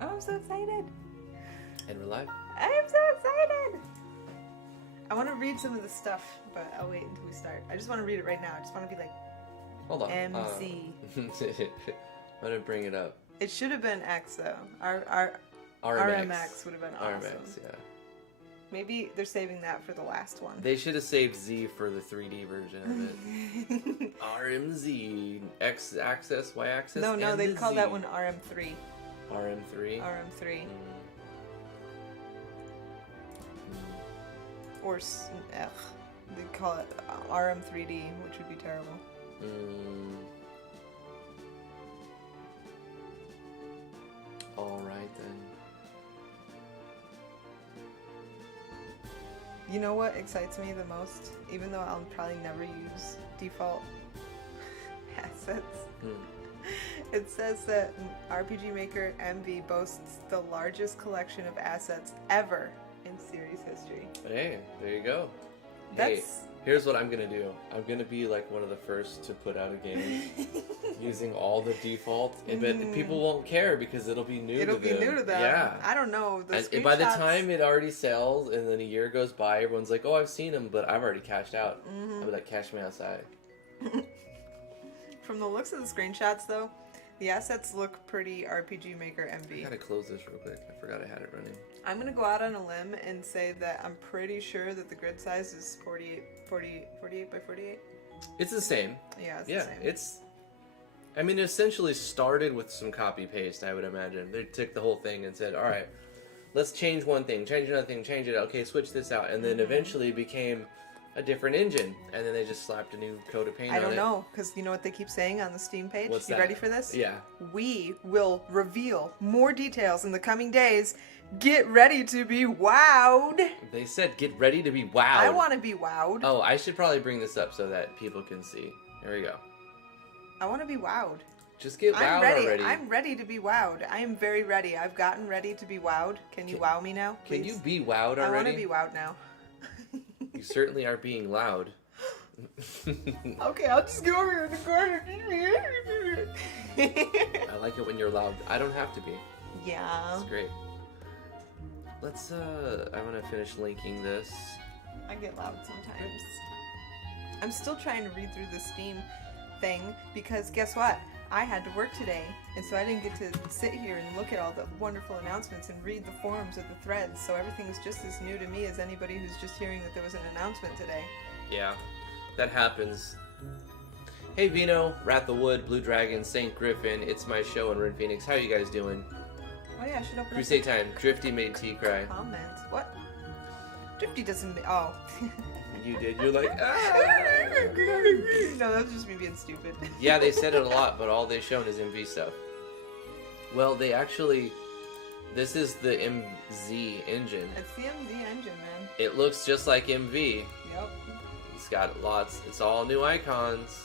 Oh, I'm so excited. And we're live. I am so excited. I want to read some of the stuff, but I'll wait until we start. I just want to read it right now. I just want to be like, Hold on. MC. I'm gonna bring it up. It should have been X though. Our RMX would have been awesome. RMX, yeah. Maybe they're saving that for the last one. They should have saved Z for the 3D version of it. RMZ, X axis, Y axis. No, and they the call Z. that one RM3. RM3. RM3. Or they call it RM3D, which would be terrible. All right then. You know what excites me the most? Even though I'll probably never use default assets. It says that RPG Maker MV boasts the largest collection of assets ever in series history. Hey, there you go. That's... Hey, here's what I'm gonna do. I'm gonna be like one of the first to put out a game using all the default, but people won't care because it'll be new to them. It'll be new to them. Yeah. I don't know. And by the time it already sells and then a year goes by, everyone's like, oh, I've seen them, but I've already cashed out. I'll be like, cash me outside. From the looks of the screenshots, though, the assets look pretty RPG Maker MV. I gotta close this real quick. I forgot I had it running. I'm gonna go out on a limb and say that I'm pretty sure that the grid size is 48 by 48. It's the same. Yeah, it's the same. It's... I mean, it essentially started with some copy-paste, I would imagine. They took the whole thing and said, all right, let's change one thing, change another thing, change it. Okay, switch this out. And then eventually it became a different engine. And then they just slapped a new coat of paint on it. I don't know, because you know what they keep saying on the Steam page? What's you that? ready for this? Yeah. We will reveal more details in the coming days. Get ready to be wowed. They said, get ready to be wowed. I want to be wowed. Oh, I should probably bring this up so that people can see. Here we go. I want to be wowed. Just get wowed already. I'm ready to be wowed. I am very ready. I've gotten ready to be wowed. Can you wow me now, please? Can you be wowed already? I want to be wowed now. You certainly are being loud. Okay, I'll just go over in the corner. I like it when you're loud. I don't have to be. Yeah. That's great. Let's, I want to finish linking this. I get loud sometimes. I'm still trying to read through the Steam thing because guess what? I had to work today, and so I didn't get to sit here and look at all the wonderful announcements and read the forums of the threads, so everything is just as new to me as anybody who's just hearing that there was an announcement today. Yeah, that happens. Hey Vino, Rat the Wood, Blue Dragon, Saint Griffin, it's my show and we're in Phoenix. How you guys doing? Oh yeah, I should open Crusade time. Drifty made T cry. Comments. What? Drifty doesn't... Oh. You did. You're like, ah! No, that was just me being stupid. Yeah, they said it a lot, but all they've shown is MV stuff. Well, they actually... This is the MZ engine. It's the MZ engine, man. It looks just like MV. Yep. It's got lots... It's all new icons.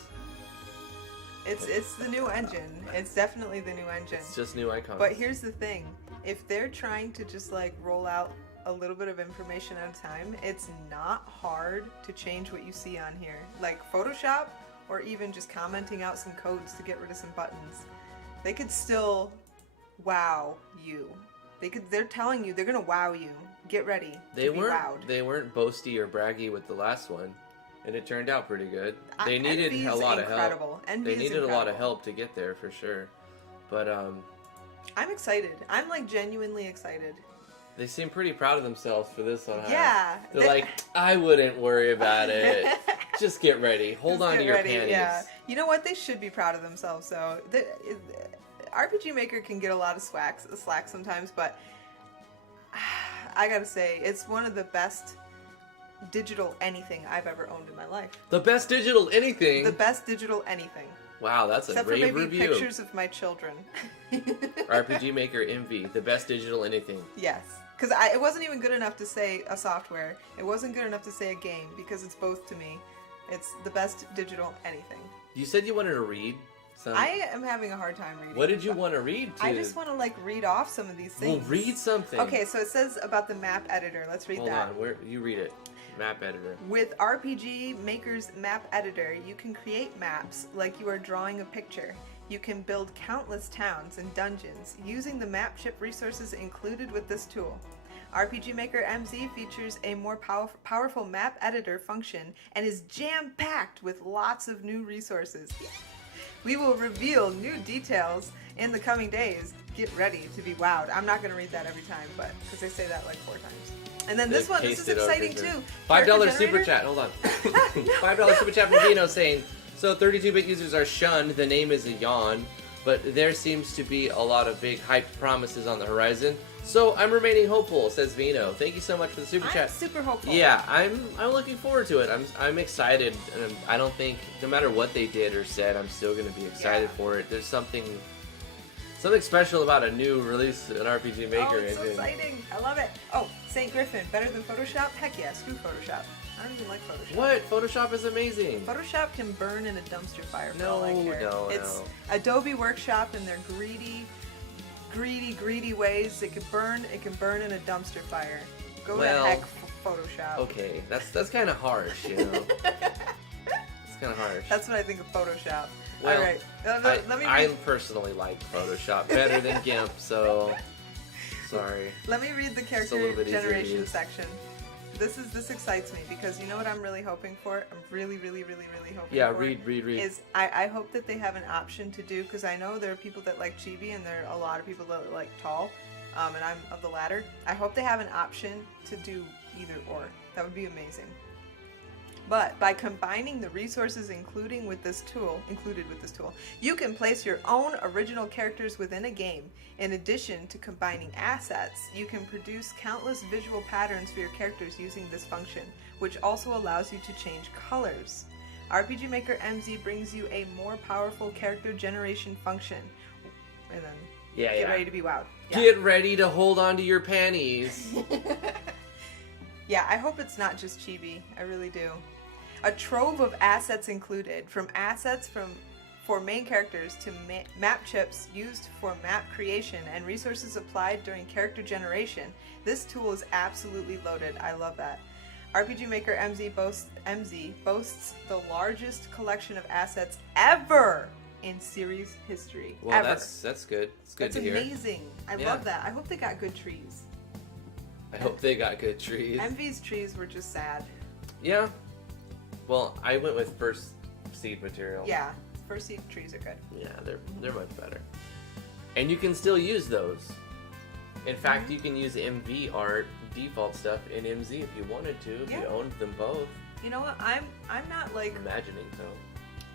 It's the new engine. It's definitely the new engine. It's just new icons. But here's the thing. If they're trying to just like roll out a little bit of information at a time, it's not hard to change what you see on here. Like Photoshop or even just commenting out some codes to get rid of some buttons. They could still wow you. They're telling you they're gonna wow you. Get ready to be wowed. They weren't boasty or braggy with the last one. And it turned out pretty good. They needed Envy's a lot incredible. of help. Envy's They needed incredible. a lot of help to get there for sure. But I'm excited. I'm like genuinely excited. they seem pretty proud of themselves for this one. Huh? Yeah. They're like, I wouldn't worry about it. Just get ready. Hold on to your panties. Yeah. You know what? They should be proud of themselves. So RPG Maker can get a lot of slack sometimes, but I gotta say, it's one of the best digital anything I've ever owned in my life. The best digital anything? The best digital anything. Wow, that's a Except rave for maybe review. pictures of my children. RPG Maker MV, the best digital anything. Yes. Because it wasn't even good enough to say a software. It wasn't good enough to say a game, because it's both to me. It's the best digital anything. You said you wanted to read some... I am having a hard time reading. What did you want to read? I just want to like read off some of these things. Well, read something. Okay, so it says about the map editor. Let's read that. Hold on, you read it. Map editor. With RPG Maker's map editor, you can create maps like you are drawing a picture. You can build countless towns and dungeons using the map chip resources included with this tool. RPG Maker MZ features a more powerful map editor function and is jam-packed with lots of new resources. We will reveal new details in the coming days. Get ready to be wowed. I'm not going to read that every time, but because they say that like 4 times. And then this one, this is exciting too. $5 super chat. Hold on. $5 super chat from Vino saying, so 32-bit users are shunned. The name is a yawn, but there seems to be a lot of big hyped promises on the horizon. So I'm remaining hopeful, says Vino. Thank you so much for the super chat. I'm super hopeful. Yeah, I'm looking forward to it. I'm excited, and I don't think no matter what they did or said, I'm still going to be excited for it. There's something special about a new release in RPG Maker. Oh, it's so exciting! I love it. Oh, St. Griffin, better than Photoshop? Heck yeah, screw Photoshop. I don't even like Photoshop. What? Photoshop is amazing. Photoshop can burn in a dumpster fire. No, it's Adobe Workshop and their greedy ways. It can burn in a dumpster fire. Go to heck, Photoshop. Okay, that's kind of harsh, you know. It's kind of harsh. That's what I think of Photoshop. Well, all right, let me I personally like Photoshop better than GIMP, so sorry. Let me read the character generation section. This excites me because you know what I'm really hoping for? I'm really hoping for. Yeah, read. Is I hope that they have an option to do, because I know there are people that like chibi and there are a lot of people that like tall, and I'm of the latter. I hope they have an option to do either or. That would be amazing. But by combining the resources included with this tool, you can place your own original characters within a game. In addition to combining assets, you can produce countless visual patterns for your characters using this function, which also allows you to change colors. RPG Maker MZ brings you a more powerful character generation function. And then get ready to be wowed. Yeah. Get ready to hold on to your panties. Yeah, I hope it's not just chibi. I really do. A trove of assets included, from assets for main characters to map chips used for map creation and resources applied during character generation. This tool is absolutely loaded. I love that. RPG Maker MZ boasts the largest collection of assets ever in series history. Well, ever. That's good. It's good to hear. That's amazing. I love that. I hope they got good trees. I hope they got good trees. MV's trees were just sad. Yeah. Well, I went with first seed material. Yeah, first seed trees are good. Yeah, they're much better. And you can still use those. In fact, you can use MV art default stuff in MZ if you wanted to, if you owned them both. You know what? I'm not like imagining so.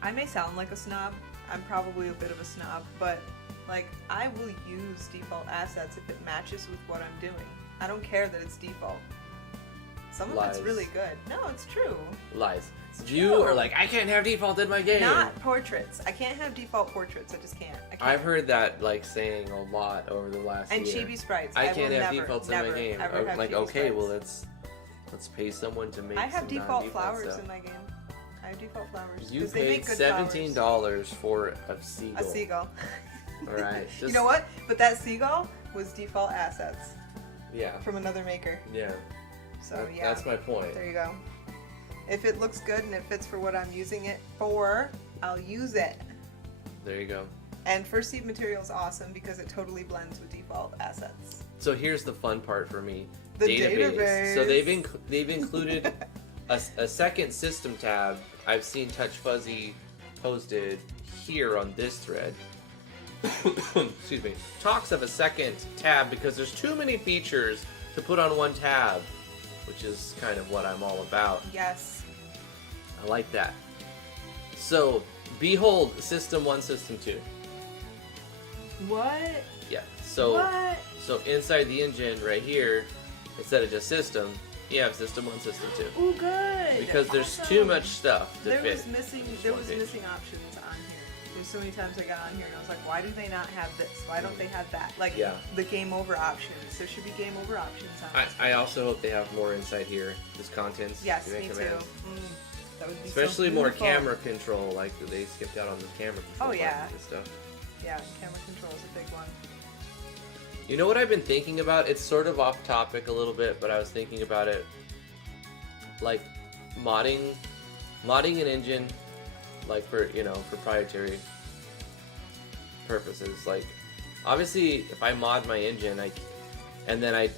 I may sound like a snob. I'm probably a bit of a snob, but like I will use default assets if it matches with what I'm doing. I don't care that it's default. Some of it's really good. No, it's true. Lies. You are like, I can't have default in my game. Not portraits. I can't have default portraits. I just can't. I've heard that saying a lot over the last year. And chibi sprites. I can't have defaults in my game. Like, okay, sprites. well let's pay someone to make. I have default flowers in my game. I have default flowers. You paid $17 for a seagull. A seagull. All right. You know what? But that seagull was default assets. Yeah. From another maker. Yeah. So that's my point. There you go. If it looks good and it fits for what I'm using it for, I'll use it. There you go. And first seed material is awesome because it totally blends with default assets. So here's the fun part for me. The database. So they've included a second system tab. I've seen Touch Fuzzy posted here on this thread. Excuse me. Talks of a second tab because there's too many features to put on one tab, which is kind of what I'm all about. Yes. I like that. So, behold, System 1, System 2. What? Yeah. So, what? So inside the engine right here, instead of just System, you have System 1, System 2. Ooh, good. Because there's too much stuff to fit. There was missing options on here. There's so many times I got on here and I was like, why do they not have this? Why don't they have that? Like the game over options. There should be game over options on this. I also hope they have more inside here. Just contents. Yes, me too. That would be especially more camera control, like they skipped out on the camera control. Oh yeah. And stuff. Yeah, camera control is a big one. You know what I've been thinking about? It's sort of off topic a little bit, but I was thinking about it. Like modding an engine, like for proprietary. purposes. Like, obviously, if I mod my engine, and then I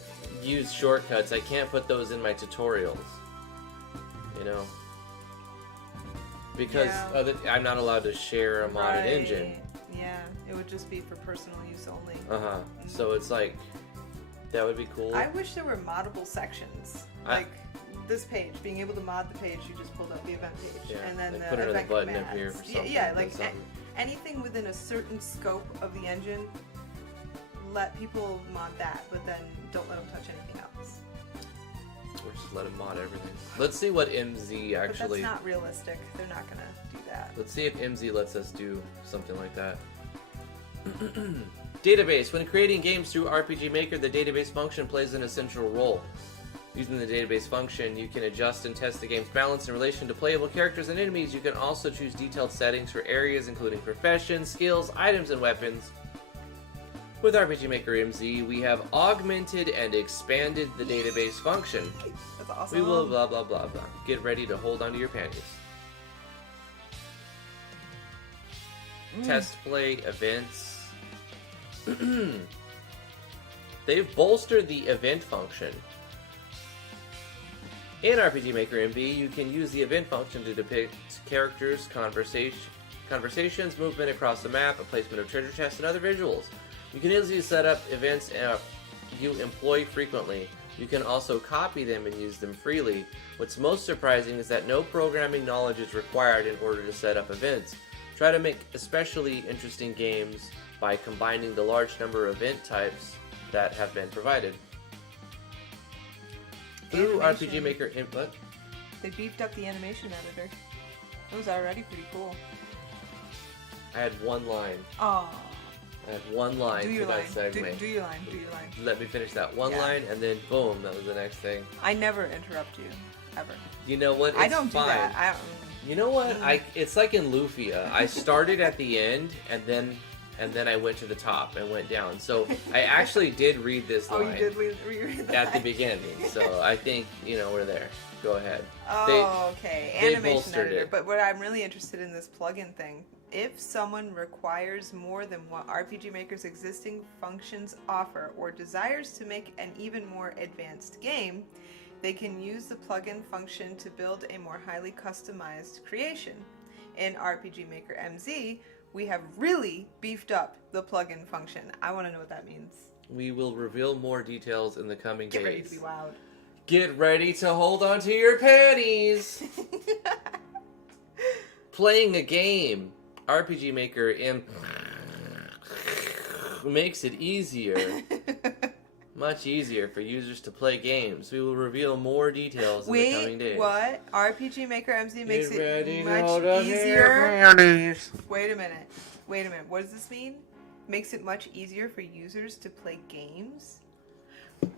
use shortcuts, I can't put those in my tutorials. You know, because I'm not allowed to share a modded engine. Yeah, it would just be for personal use only. So it's like, that would be cool. I wish there were moddable sections. Like this page, being able to mod the page, you just pulled up the event page, and then like put the another event button commands. up here for something. Yeah, like anything within a certain scope of the engine, let people mod that, but then don't let them touch anything else. Or just let them mod everything. Let's see what MZ actually... But that's not realistic. They're not going to do that. Let's see if MZ lets us do something like that. Database. When creating games through RPG Maker, the database function plays an essential role. Using the database function, you can adjust and test the game's balance in relation to playable characters and enemies. You can also choose detailed settings for areas including professions, skills, items, and weapons. With RPG Maker MZ, we have augmented and expanded the database function. That's awesome. We will blah blah blah blah. Get ready to hold onto your panties. Test play events. They've bolstered the event function. In RPG Maker MV, you can use the event function to depict characters, conversations, movement across the map, a placement of treasure chests, and other visuals. You can easily set up events you employ frequently. You can also copy them and use them freely. What's most surprising is that no programming knowledge is required in order to set up events. Try to make especially interesting games by combining the large number of event types that have been provided. Through RPG Maker input. They beefed up the animation editor. It was already pretty cool. I had one line. Oh. I had one line do to your that line. segment. Do your line. Do your line. Let me finish that one line, and then boom, that was the next thing. I never interrupt you, ever. You know what? It's I don't fine. do that. You know what? It's like in Lufia. I started at the end, and then I went to the top and went down. So I actually did read this line. Oh, you did reread that? At the beginning. So I think, we're there. Go ahead. Oh, okay. Animation editor. It. But what I'm really interested in this plugin thing. If someone requires more than what RPG Maker's existing functions offer or desires to make an even more advanced game, they can use the plugin function to build a more highly customized creation. In RPG Maker MZ, we have really beefed up the plugin function. I want to know what that means. We will reveal more details in the coming days. Get ready to be wowed. Get ready to hold on to your panties! Playing a game. RPG Maker makes it easier, much easier for users to play games. We will reveal more details in the coming days. What? RPG Maker MZ makes Get ready it to much hold on to easier? your panties. Wait a minute. What does this mean? Makes it much easier for users to play games?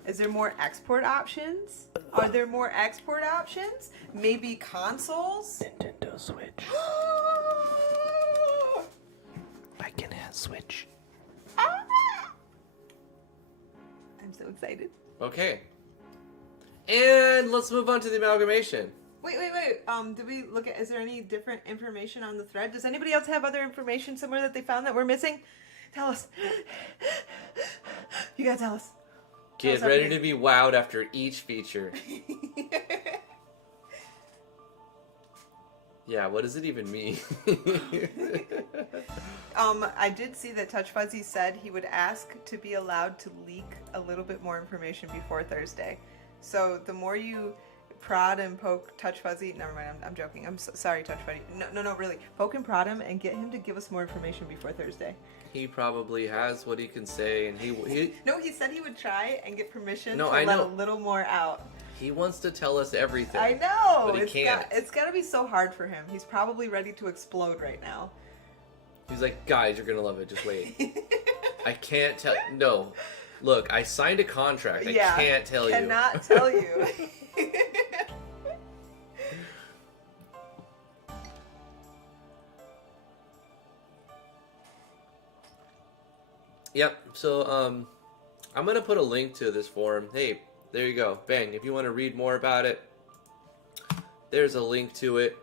Is there more export options? Are there more export options? Maybe consoles? Nintendo Switch. I can have Switch. I'm so excited. Okay. And let's move on to the amalgamation. Wait. Did we look at, is there any different information on the thread? Does anybody else have other information somewhere that they found that we're missing? Tell us. You gotta tell us. Get ready to be wowed after each feature. Yeah, what does it even mean? I did see that Touch Fuzzy said he would ask to be allowed to leak a little bit more information before Thursday. So the more you prod and poke Touch Fuzzy, never mind, I'm joking. I'm sorry, Touch Fuzzy. No, really. Poke and prod him and get him to give us more information before Thursday. He probably has what he can say, and he No, he said he would try and get permission to I let know. a little more out. He wants to tell us everything. I know. But he can't. It's got to be so hard for him. He's probably ready to explode right now. He's like, guys, you're gonna love it. Just wait. I can't tell. No, look, I signed a contract. I can't tell you. Cannot tell you. Yep. So I'm gonna put a link to this forum. Hey, there you go. Bang. If you want to read more about it, there's a link to it.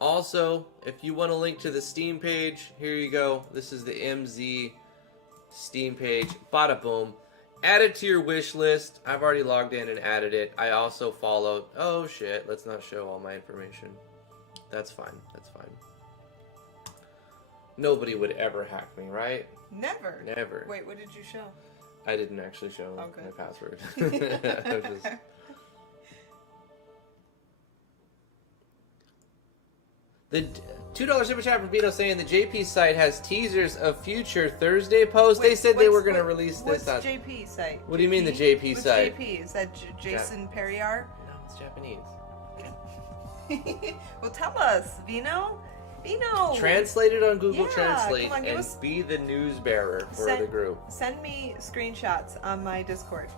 Also, if you want a link to the Steam page, here you go. This is the MZ Steam page. Bada boom. Add it to your wish list. I've already logged in and added it. I also followed. Oh shit, let's not show all my information. That's fine. That's fine. Nobody would ever hack me, right? Never. Never. Wait, what did you show? I didn't actually show Okay. my password. I was just... The $2 super chat from Vito saying the JP site has teasers of future Thursday posts. They said they were going to release this on... What's JP site? What do you mean the JP what's site? JP? Is that Jason Perriar? No, it's Japanese. Well, tell us, Vino. Vino! Translate it on Google Yeah, Translate come on, and be the news bearer for the group. Send me screenshots on my Discord.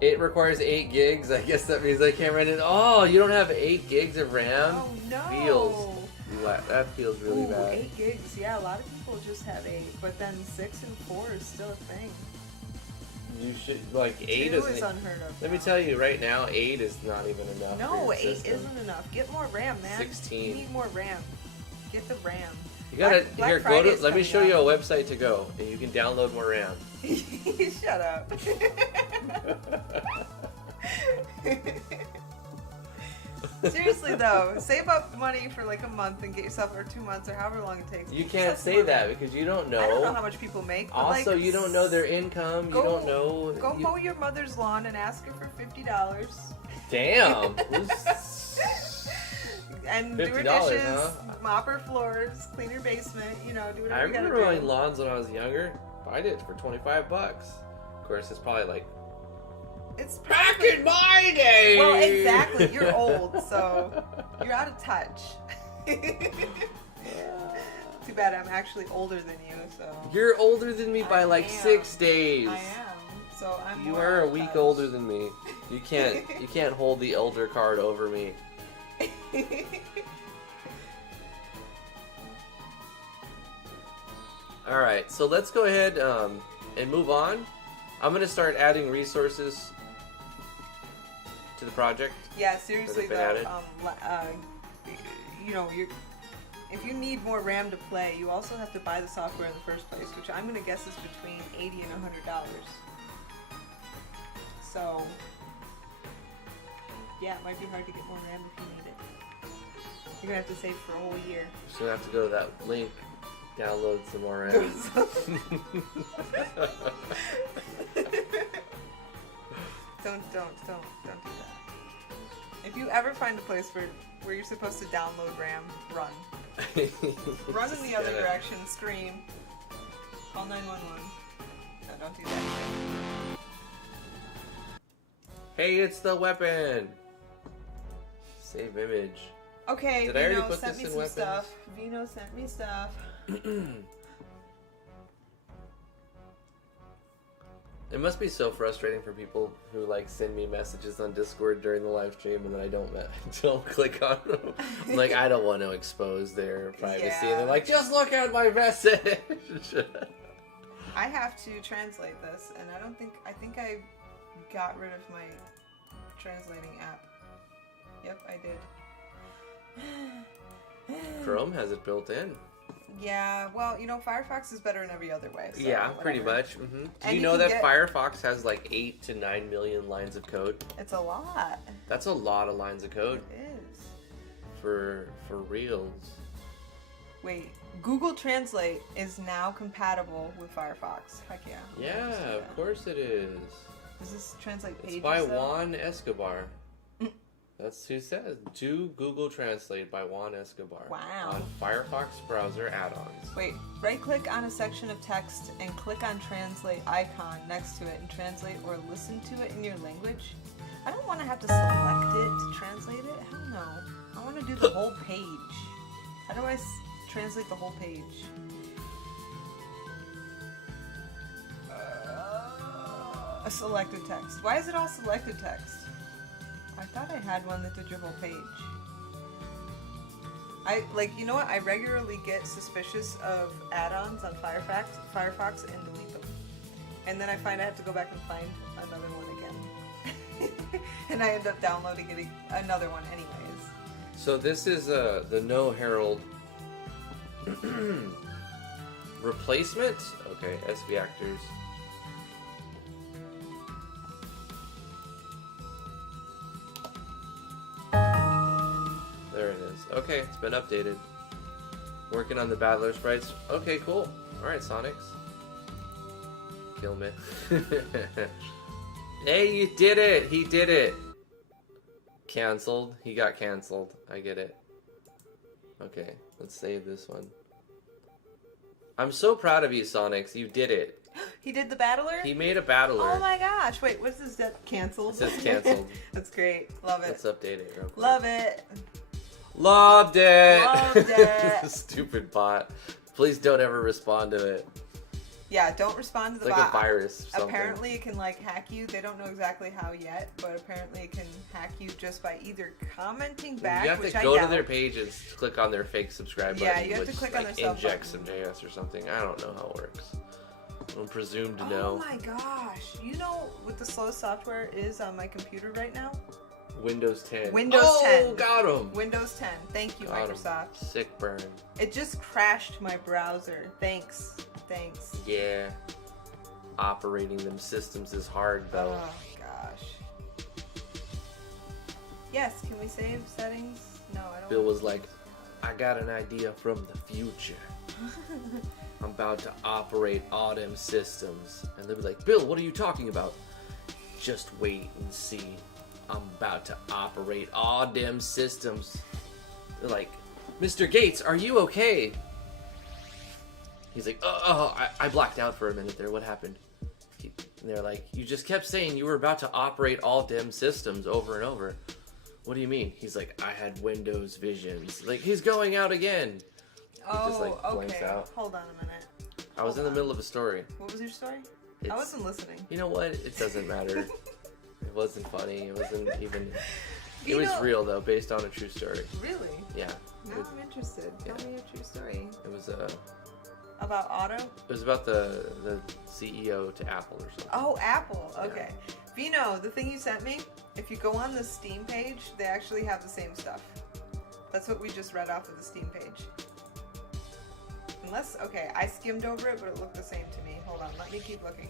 It requires 8 gigs. I guess that means I can't run it. Oh, you don't have 8 gigs of RAM? Oh, no. That feels really bad. 8 gigs. Yeah, a lot of people just have 8, but then 6 and 4 is still a thing. You should, like, 8 2 isn't... is unheard of. Let me tell you, right now, 8 is not even enough. No, for 8 your system. isn't enough. Get more RAM, man. 16. You need more RAM. Get the RAM. You gotta, Black here, go Friday's to, let me coming show you up. a website to go, and you can download more RAM. Shut up. Seriously though, save up money for like a month and get yourself, or 2 months, or however long it takes. You can't say that because you don't know. I don't know how much people make. But Also, like, you don't know their income. You don't know. Go mow your mother's lawn and ask her for $50. Damn. And do her $50, dishes, huh? mop her floors, clean her basement. You know, do whatever I you gotta remember do. mowing lawns when I was younger. I did it for $25. Of course, it's probably like It's back in my day. Well, exactly. You're old, so you're out of touch. Too bad I'm actually older than you, so. You're older than me by like 6 days. I am. So I'm. You more are out a of week touch. older than me. You can't hold the elder card over me. All right, so let's go ahead and move on. I'm gonna start adding resources to the project. Yeah, seriously been though, added? you know, if you need more RAM to play, you also have to buy the software in the first place, which I'm gonna guess is between $80 and $100. So, yeah, it might be hard to get more RAM if you need it. You're gonna have to save for a whole year. Just gonna have to go to that link, download some more RAM. Don't do that. If you ever find a place where you're supposed to download RAM, run. Run in the other direction, scream. Call 911. No, don't do that. Hey, it's the weapon. Save image. Okay, Did I already Vino put sent this me in some weapons? stuff. Vino sent me stuff. It must be so frustrating for people who like send me messages on Discord during the live stream and then I don't click on them. I'm like, I don't want to expose their privacy. Yeah. And they're like, just look at my message. I have to translate this, and I think I got rid of my translating app. Yep, I did. Chrome has it built in. Yeah, well, you know, Firefox is better in every other way. So Yeah, pretty whatever. much. Mm-hmm. Do And you you know can that get- Firefox has like 8 to 9 million lines of code? It's a lot. That's a lot of lines of code It is. for reals. Wait, Google Translate is now compatible with Firefox. Heck yeah. Yeah, Let's do of that. course it is. Does this translate pages? It's by though? Juan Escobar. That's who says. To Google Translate by Juan Escobar. Wow. On Firefox browser add-ons. Wait, right-click on a section of text and click on Translate icon next to it and translate or listen to it in your language. I don't want to have to select it to translate it. Hell no. I want to do the whole page. How do I translate the whole page? A selected text. Why is it all selected text? I thought I had one that did your whole page. You know what? I regularly get suspicious of add-ons on Firefox and delete them. And then I find I have to go back and find another one again. And I end up downloading another one anyways. So this is the No Herald replacement. Okay, SV actors. There it is. Okay, it's been updated. Working on the Battler sprites. Okay, cool. Alright, Sonics. Kill me. Hey, you did it! He did it! Cancelled. He got cancelled. I get it. Okay, let's save this one. I'm so proud of you, Sonics. You did it. He did the battler? He made a battler. Oh my gosh. Wait, what's this? Canceled? It says canceled. That's great. Love it. Let's update it real quick. Love it. Loved it! Loved it. Stupid bot. Please don't ever respond to it. Yeah, don't respond to the It's bot. like a virus or something. Apparently it can like hack you. They don't know exactly how yet, but apparently it can hack you just by either commenting back, You have which to I go to doubt. their page and click on their fake subscribe button. Yeah, you have to which, click on like, their sub injects button. some JS or something. I don't know how it works. I don't presume to Oh know. my gosh. You know what the slowest software is on my computer right now? Windows 10. Windows oh, 10. Got him! Windows 10. Thank you, Got 'em. Microsoft. Sick burn. It just crashed my browser. Thanks. Thanks. Yeah. Operating them systems is hard, though. Oh gosh. Yes, can we save settings? No, I don't. Bill was like, I got an idea from the future. I'm about to operate all them systems. And they'll be like, Bill, what are you talking about? Just wait and see. I'm about to operate all them systems. They're like, Mr. Gates, are you okay? He's like, I blacked out for a minute there. What happened? And they're like, you just kept saying you were about to operate all them systems over and over. What do you mean? He's like, I had Windows visions. Like, he's going out again. Oh, just, like, blanks okay. out. Hold on a minute. I was in the middle of a story. What was your story? I It's- wasn't listening. You know what? It doesn't matter. It wasn't funny. It wasn't even... It You was know- real, though, based on a true story. Really? Yeah. Now I'm interested. Tell me a true story. It was About Otto? it was about the CEO to Apple or something. Oh, Apple. Okay. Vino, the thing you sent me, if you go on the Steam page, they actually have the same stuff. That's what we just read off of the Steam page. Unless, okay, I skimmed over it, but it looked the same to me. Hold on, let me keep looking.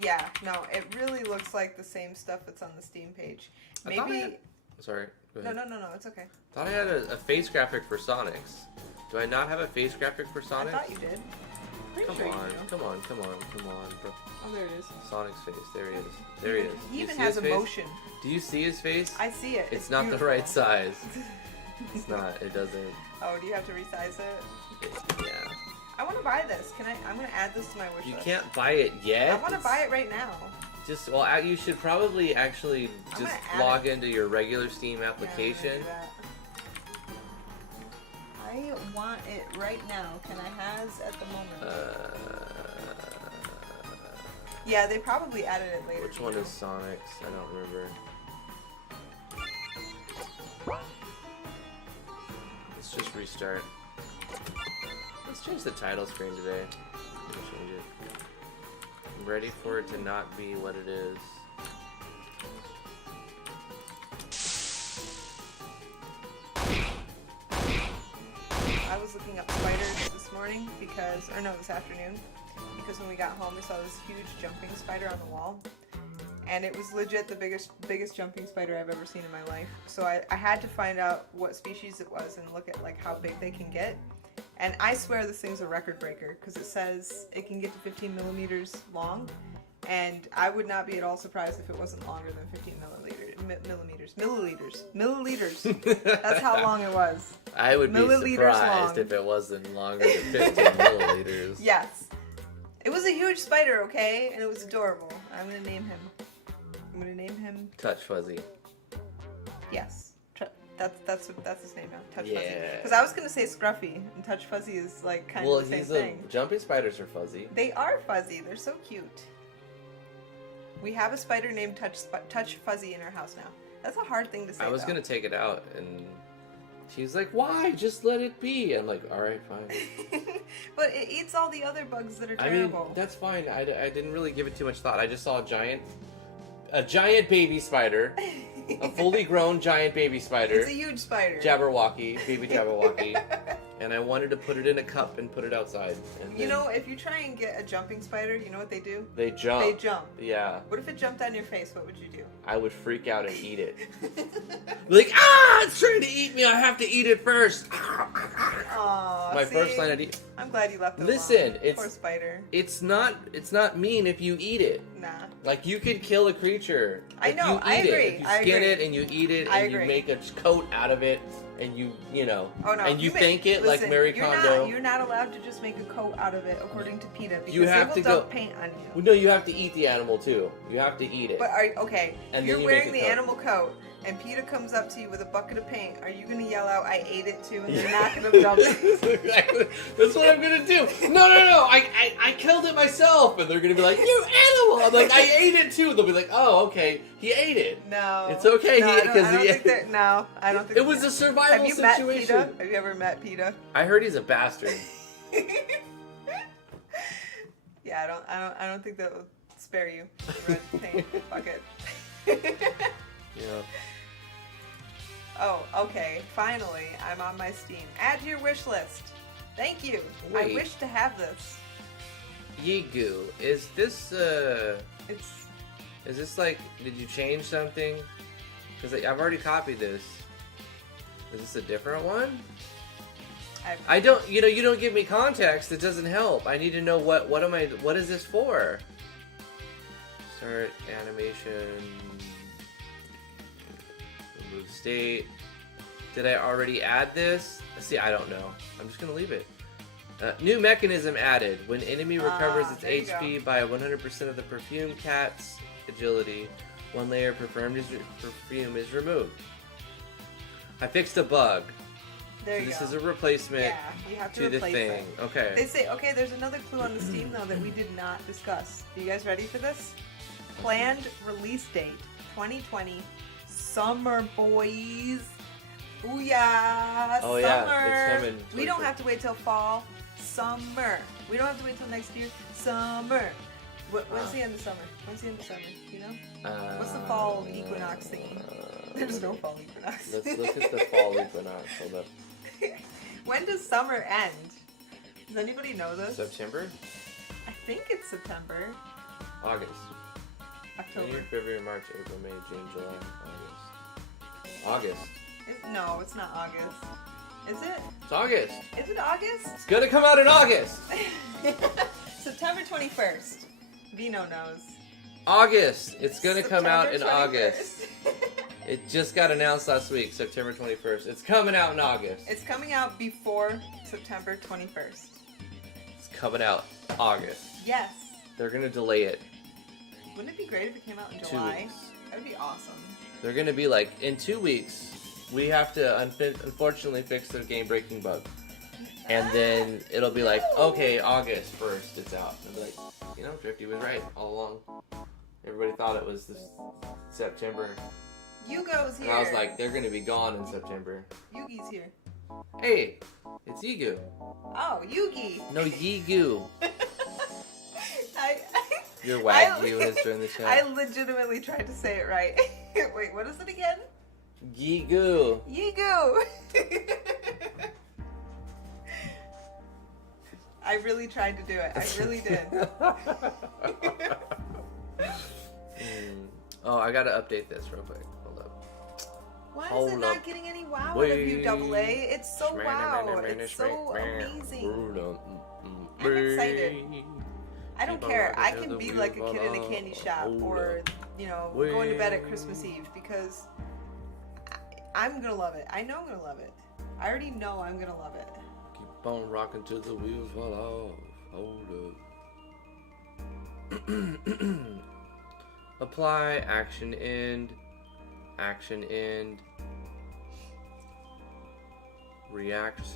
Yeah, no, it really looks like the same stuff that's on the Steam page. I thought I Maybe... had- Sorry. Go ahead. No, it's okay. Thought I had a face graphic for Sonics. Do I not have a face graphic for Sonics? I thought you did. Pretty Come sure on, you do. come on, bro. Oh, there it is. Sonic's face. There he is. There he is. He You even see has his face? emotion. Do you see his face? I see it. It's not beautiful. the right size. It's not. It doesn't. Oh, do you have to resize it? Yeah. I want to buy this. Can I? I'm gonna add this to my wish You list. can't buy it yet. I want to buy it right now. Just well, you should probably actually I'm just gonna add log it. into your regular Steam Yeah, I'm gonna application. do that. I want it right now. Can I has at the moment? Yeah, they probably added it later. Which one is Sonic's? I don't remember. Let's just restart. Let's change the title screen today. Let me change it. I'm ready for it to not be what it is. I was looking up spiders this morning because, or no, this afternoon, because when we got home we saw this huge jumping spider on the wall. And it was legit the biggest jumping spider I've ever seen in my life. So I had to find out what species it was and look at like how big they can get. And I swear this thing's a record breaker because it says it can get to 15 millimeters long. And I would not be at all surprised if it wasn't longer than 15 milliliters. That's how long it was. I would be Milliliters surprised long. if it wasn't longer than 15 milliliters. Yes. It was a huge spider, okay? And it was adorable. I'm gonna name him. Touch Fuzzy. Yes. That's his name now. Touch Fuzzy. Yeah. Because I was gonna say Scruffy, and Touch Fuzzy is like kind of the same thing. Jumping spiders are fuzzy. They are fuzzy. They're so cute. We have a spider named Touch Fuzzy in our house now. That's a hard thing to say. I was though. gonna take it out and She's like, why? Just let it be. I'm like, all right, fine. But it eats all the other bugs that are I terrible. mean, that's fine. I didn't really give it too much thought. I just saw a giant baby spider. A fully grown giant baby spider. It's a huge spider. Jabberwocky, baby Jabberwocky. And I wanted to put it in a cup and put it outside. And you know, if you try and get a jumping spider, you know what they do? They jump. They jump. Yeah. What if it jumped on your face? What would you do? I would freak out and eat it. Like, it's trying to eat me. I have to eat it first. Aww, My first line of I'm glad you left it Listen, alone. it's poor spider. It's not mean if you eat it. Nah. Like, you could kill a creature. I know, I agree. If you skin it and you eat it and you make a coat out of it and you know, and you thank it like Marie Kondo. You're not allowed to just make a coat out of it, according to PETA, because you have they will dump paint on you. Well, no, you have to eat the animal too. You have to eat it. But if And you're then you wearing make the a coat. animal coat and PETA comes up to you with a bucket of paint, are you gonna yell out, "I ate it too," and they're not gonna dump it? Exactly. That's what I'm gonna do. No. I killed it myself, and they're gonna be like, "You animal!" I'm like, "I ate it too." They'll be like, "Oh, okay, he ate it." No, it's okay. No, I don't think it was a survival situation. Have you met PETA? Have you ever met PETA? I heard he's a bastard. Yeah, I don't think that will spare you. Red paint bucket. Yeah. Oh, okay. Finally, I'm on my Steam. Add to your wish list. Thank you. Wait. I wish to have this. Yigu, is this It's. Is this like? Did you change something? Because I've already copied this. Is this a different one? I don't. You don't give me context. It doesn't help. I need to know what is this for? Start animation. Remove state. Did I already add this? See, I don't know. I'm just gonna leave it. New mechanism added. When enemy recovers its HP by 100% of the perfume cat's agility, one layer of perfume is removed. I fixed a bug. There you This go. is a replacement Yeah, you have to the replace thing. it. Okay. They say, okay, there's another clue on the Steam though that we did not discuss. Are you guys ready for this? Planned release date 2020. Summer, boys. Ooh yeah, Oh, summer. yeah, it's coming. We don't have to wait till fall. Summer. We don't have to wait till next year. Summer. When's the end of summer? When's the end of summer? You know? What's the fall equinox thingy? There's no fall equinox. Let's look at the fall equinox. Hold up. When does summer end? Does anybody know this? September? I think it's September. August. October. January, February, March, April, May, June, July, August. No, it's not August. Is it? It's August. Is it August? It's gonna come out in August. September 21st. Vino knows. August. It's gonna come out in September 21st. August. It just got announced last week, September 21st. It's coming out in August. It's coming out before September 21st. It's coming out August. Yes. They're gonna delay it. Wouldn't it be great if it came out in 2 July? weeks. That would be awesome. They're gonna be like, in 2 weeks, we have to unfortunately fix the game-breaking bug. And then it'll be like, okay, August 1st, it's out. They'll be like, Drifty was right all along. Everybody thought it was this September. Yugo's here. And I was like, they're gonna be gone in September. Yugi's here. Hey, it's Yigu. Oh, Yugi. No, Yigu. I Your Wagyu has joined the chat. I legitimately tried to say it right. Wait, what is it again? Yigu. Yigu. I really tried to do it. I really did. Oh, I gotta update this real quick. Hold up. Why is Hold it not up. getting any wow out of you, Double A? It's so wow. It's so amazing. I'm excited. I don't care. I can be like a kid in a candy shop or, going to bed at Christmas Eve because I'm going to love it. I know I'm going to love it. I already know I'm going to love it. Keep on rocking till the wheels fall off. Hold up. Apply, action end, react,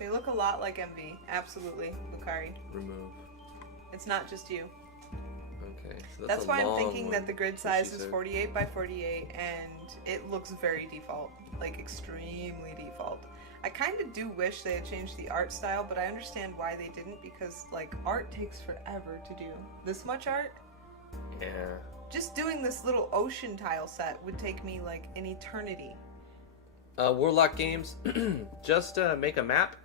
They look a lot like MV. Absolutely, Lucari. remove. It's not just you. Okay, so That's a why I'm long thinking one, that the grid she size is said. 48 by 48 and it looks very default. like extremely default. I kind of do wish they had changed the art style, but I understand why they didn't, because like art takes forever to do. This much art? Yeah. Just doing this little ocean tile set would take me like an eternity. Warlock Games, just make a map.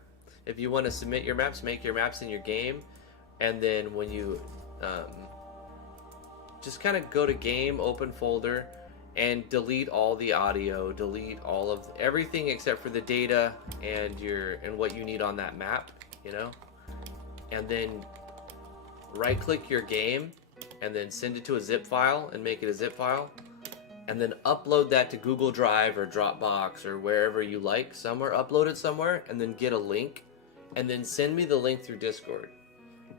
If you want to submit your maps, make your maps in your game, and then when you just kind of go to game, open folder, and delete all the audio, delete all of everything except for the data and what you need on that map, you know, and then right click your game and then send it to a zip file and make it a zip file, and then upload that to Google Drive or Dropbox or wherever you like, somewhere, upload it somewhere, and then get a link, and then send me the link through Discord,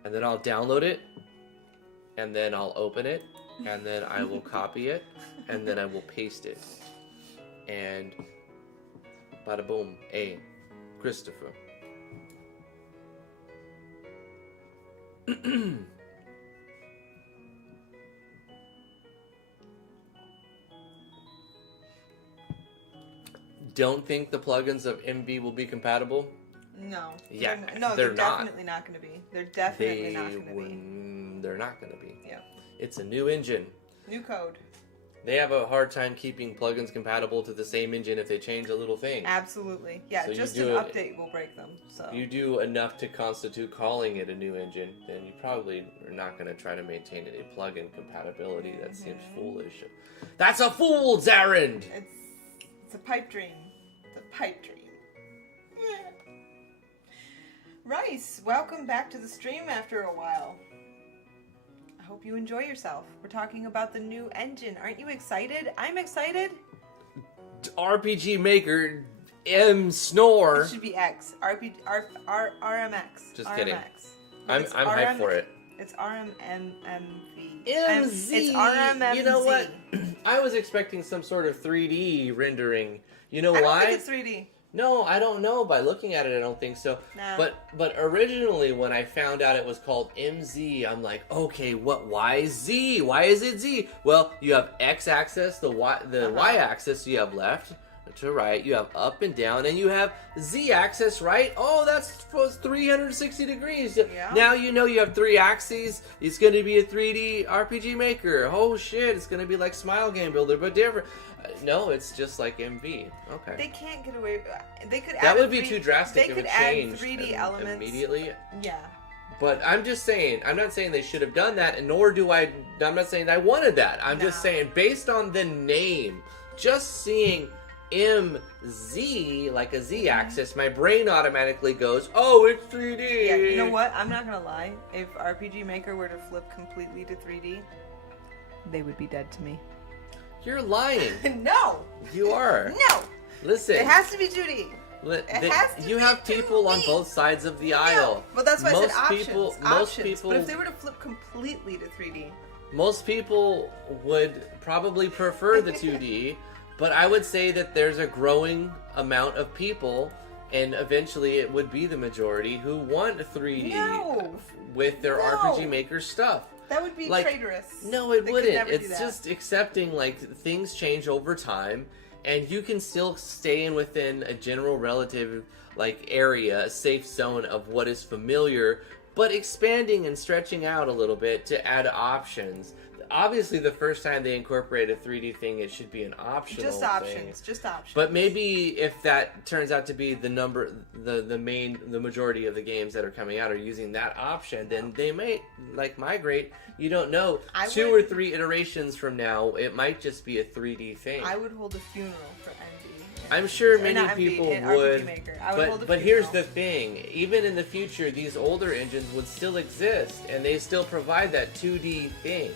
and then I'll download it, and then I'll open it, and then I will copy it, and then I will paste it, and bada boom, Christopher. Don't think the plugins of MV will be compatible? No. Yeah, they're definitely not going to be. They're definitely not going to be. They're not going to be. Yeah. It's a new engine. New code. They have a hard time keeping plugins compatible to the same engine if they change a little thing. Absolutely. Yeah, So just you an do update will break them. So. If you do enough to constitute calling it a new engine, then you probably are not going to try to maintain a plugin compatibility. That seems foolish. That's a fool's errand! It's a pipe dream. It's a pipe dream. Rice, welcome back to the stream after a while. I hope you enjoy yourself. We're talking about the new engine. Aren't you excited? I'm excited. RPG Maker M Snore. It should be X. RMX. Just kidding. I'm hyped for it. It's RMMMV. MZ. It's RMMZ. You know what? I was expecting some sort of 3D rendering. You know I why? don't think it's 3D. No, I don't know. By looking at it, I don't think so. Nah. But originally, when I found out it was called MZ, I'm like, okay, why Z? Why is it Z? Well, you have X-axis, the Y-axis you have left to right, you have up and down, and you have Z-axis, right? Oh, that's 360 degrees. Yeah. Now you know you have 3 axes. It's going to be a 3D RPG Maker. Oh, shit, it's going to be like Smile Game Builder, but different. No, it's just like MV. Okay. They can't get away. They could. That add would be too drastic if it changed 3D elements immediately. Yeah. But I'm just saying, I'm not saying they should have done that, and nor do I'm not saying I wanted that. I'm just saying, based on the name, just seeing MZ, like a Z-axis, my brain automatically goes, oh, it's 3D. Yeah, you know what? I'm not gonna lie. If RPG Maker were to flip completely to 3D, they would be dead to me. You're lying. No! You are. No! Listen. It has to be 2D. You have people on both sides of the aisle. But that's why I said options. Most people. But if they were to flip completely to 3D, most people would probably prefer the 2D. But I would say that there's a growing amount of people, and eventually it would be the majority, who want 3D with their RPG Maker stuff. That would be traitorous. No, it wouldn't. It's just accepting, like, things change over time, and you can still stay within a general relative, like, area, a safe zone of what is familiar, but expanding and stretching out a little bit to add options. Obviously, the first time they incorporate a 3D thing, it should be an optional just options, thing. Just options. But maybe if that turns out to be the majority of the games that are coming out are using that option, then they might migrate. You don't know. 2 or 3 iterations from now, it might just be a 3D thing. I would hold a funeral for MV. I'm sure many people would. But here's the thing: even in the future, these older engines would still exist, and they still provide that 2D thing.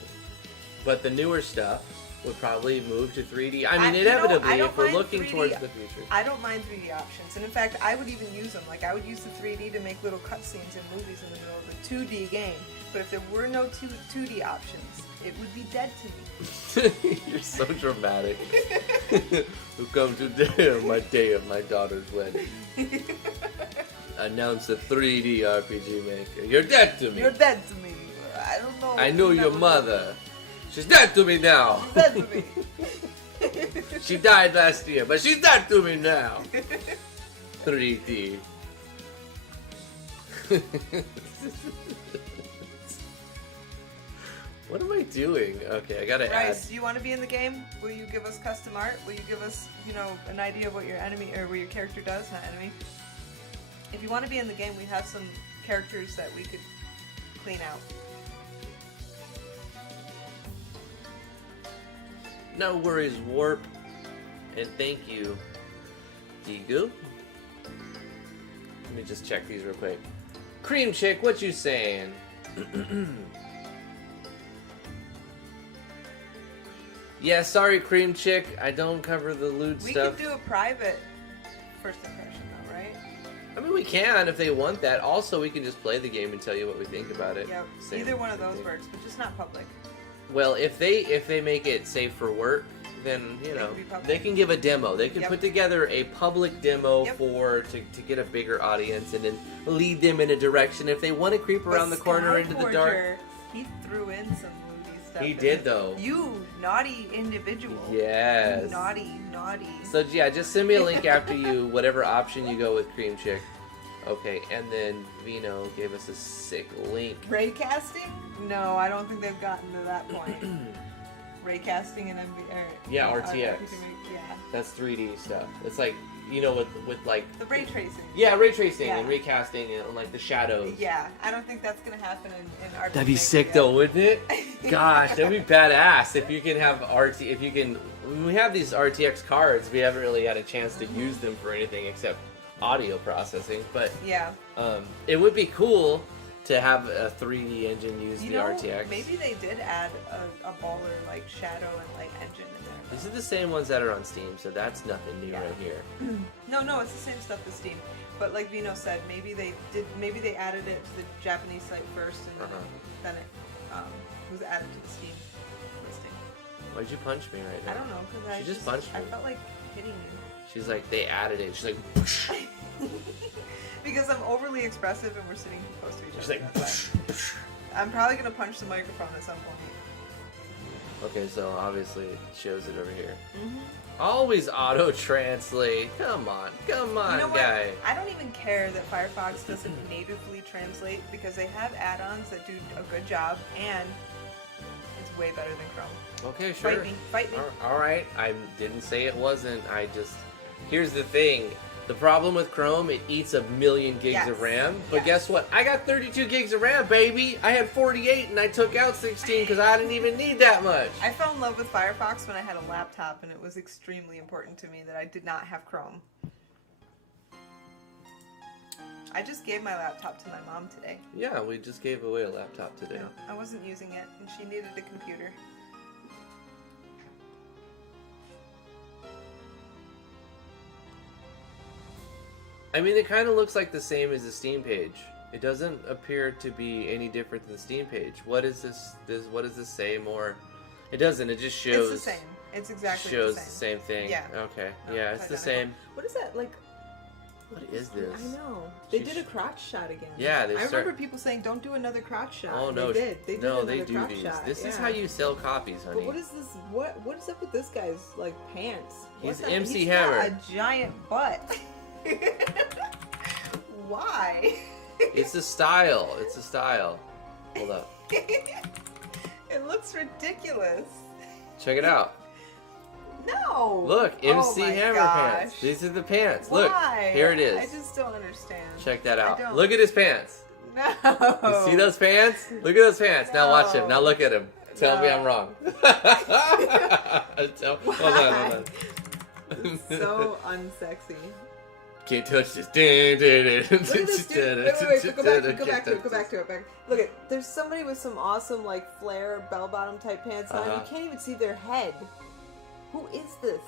But the newer stuff would probably move to 3D. I mean, inevitably, if we're looking towards the future. I don't mind 3D options. And in fact, I would even use them. Like, I would use the 3D to make little cutscenes in movies in the middle of the 2D game. But if there were no 2D options, it would be dead to me. You're so dramatic. Who come today on my day of my daughter's wedding? Announce a 3D RPG Maker. You're dead to me. You're dead to me. I don't know. I know your mother. She's dead to me now. She's dead to me. She died last year, but she's not to me now. 3D. What am I doing? Okay, I gotta add. Bryce, do you want to be in the game? Will you give us custom art? Will you give us, an idea of what your enemy or what your character does? Not enemy. If you want to be in the game, we have some characters that we could clean out. No worries, Warp. And thank you, Digu. Let me just check these real quick. Cream Chick, what you saying? Yeah, sorry, Cream Chick. I don't cover the loot We stuff. could do a private first impression, though, right? I mean, we can if they want that. Also, we can just play the game and tell you what we think about it. Yep. Same Either one of those thing. works, but just not public. Well, if they make it safe for work, then they can give a demo. They can put together a public demo to get a bigger audience and then lead them in a direction. If they want to creep around the corner into the dark, he threw in some moody stuff. he did though. You naughty individual. Yes. You naughty. So yeah, just send me a link after whatever option you go with Cream Chick. Okay, and then Vino gave us a sick link. Raycasting? No, I don't think they've gotten to that point. Raycasting and Yeah, RTX. Yeah. That's 3D stuff. It's like, with like... The ray tracing. Yeah, ray tracing Yeah. and recasting and like the shadows. Yeah, I don't think that's gonna happen in RPG. That'd be sick though, wouldn't it? Gosh, that'd be badass if you can have when we have these RTX cards, we haven't really had a chance to use them for anything except audio processing, but yeah, it would be cool to have a 3D engine use the RTX. Maybe they did add a baller like shadow and light engine in there. These are the same ones that are on Steam, so that's nothing new right here. No, it's the same stuff as Steam. But like Vino said, maybe they added it to the Japanese site first, and then it was added to the Steam listing. Why'd you punch me right now? I don't know, because She just punched me. I felt like hitting you. She's like, they added it. She's like, because I'm overly expressive and we're sitting too close to each other. she's like, That's why. I'm probably gonna punch the microphone at some point. Okay, so obviously it shows it over here. Always auto-translate. Come on, guy. I don't even care that Firefox doesn't natively translate because they have add-ons that do a good job and it's way better than Chrome. Okay, sure. Fight me. All right, I didn't say it wasn't. Here's the thing. The problem with Chrome, it eats 1,000,000 gigs of RAM. But guess what? I got 32 gigs of RAM, baby. I had 48 and I took out 16 because I didn't even need that much. I fell in love with Firefox when I had a laptop, and it was extremely important to me that I did not have Chrome. I just gave my laptop to my mom today. Yeah, we just gave away a laptop today. No, I wasn't using it, and she needed a computer. I mean, it kind of looks like the same as the Steam page. It doesn't appear to be any different than the Steam page. What is this? What does this say more? It doesn't. It just shows. It's the same. It's exactly shows the same. the same thing. Yeah. Okay. No, yeah, it's the same. What is that like? What is this? I know. They did a crotch shot again. Yeah, I remember people saying, "Don't do another crotch shot." Oh no, they did. They did no, another they do crotch these. shot. This is how you sell copies, honey. But what is this? What is up with this guy's like pants? He's What's MC He's Hammer. Got a giant butt. Why? It's a style. It's a style. Hold up. It looks ridiculous. Check it out. No. Look, MC Hammer gosh. pants. These are the pants. Why? Look, here it is. I just don't understand. Check that I out. don't. Look at his pants. No. You see those pants? Look at those pants. Now watch him. Now look at him. Tell me I'm wrong. Hold on. It's so unsexy. Can't touch this. Look at this dude. Wait, go back to it. Look at, there's somebody with some awesome like flare bell-bottom type pants on. You can't even see their head. Who is this?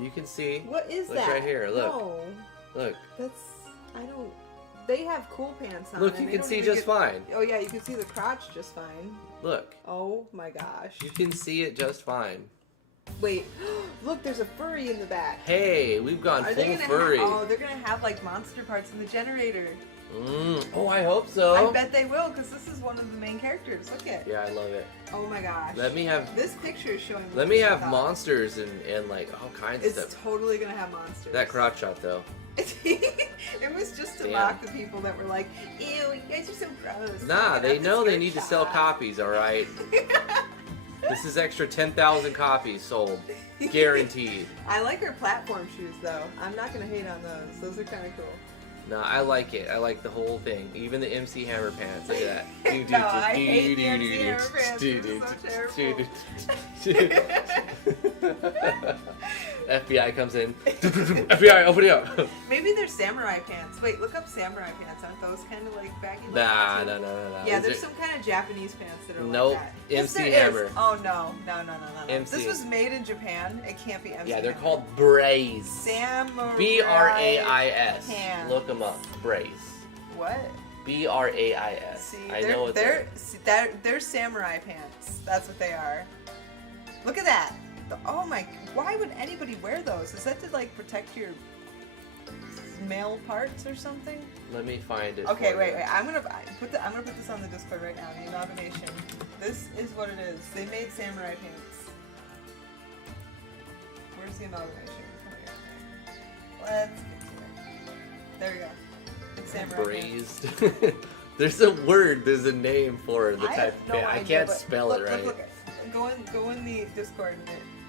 You can see. What is look that? Right here. Look. No. Look. That's, I don't, they have cool pants on. Look, you can see just fine. Oh yeah, you can see the crotch just fine. Look. Oh my gosh. You can see it just fine. Wait, look, there's a furry in the back. Hey, we've gone Are full they gonna furry. they're gonna have like monster parts in the generator. Oh, I hope so. I bet they will, because this is one of the main characters. Look at. Yeah, I love it. Oh my gosh. Let me have. This picture is showing. Let me have monsters and like all kinds of It's stuff. totally gonna have monsters. That crotch shot though. It was just to Damn. mock the people that were like, "Ew, you guys are so gross." Nah, Look they at know this they need to sell shot. copies. All right. This is extra 10,000 copies sold, guaranteed. I like her platform shoes though. I'm not gonna hate on those. Those are kind of cool. Nah, I like it. I like the whole thing. Even the MC Hammer pants. Look at that. No, I hate the MC Hammer pants. They're so terrible. FBI comes in. FBI, open it up. Maybe they're samurai pants. Wait, look up samurai pants. Aren't those kind of like baggy? like Nah, that, too? no. Yeah, Is there's it- some kind of Japanese pants that are Nope. like that. Yes, MC there Hammer. is. Oh no. MC. This was made in Japan. It can't be MC. Yeah, they're Hammer. called Braise. Samurai. B-R-A-I-S. pants. Look them up. Braise. What? B-R-A-I-S. See, I know what they're samurai pants. That's what they are. Look at that. Oh my! Why would anybody wear those? Is that to like protect your male parts or something? Let me find it. Okay, for wait. you. I'm gonna put this on the Discord right now. The Amalgamation. This is what it is. They made samurai pants. Where's the Amalgamation? Come here. Let's get to it. There we go. It's samurai pants. Braised. There's a word. There's a name for the I type have of no pant. I idea, can't but spell look, it right. Look. Go in the Discord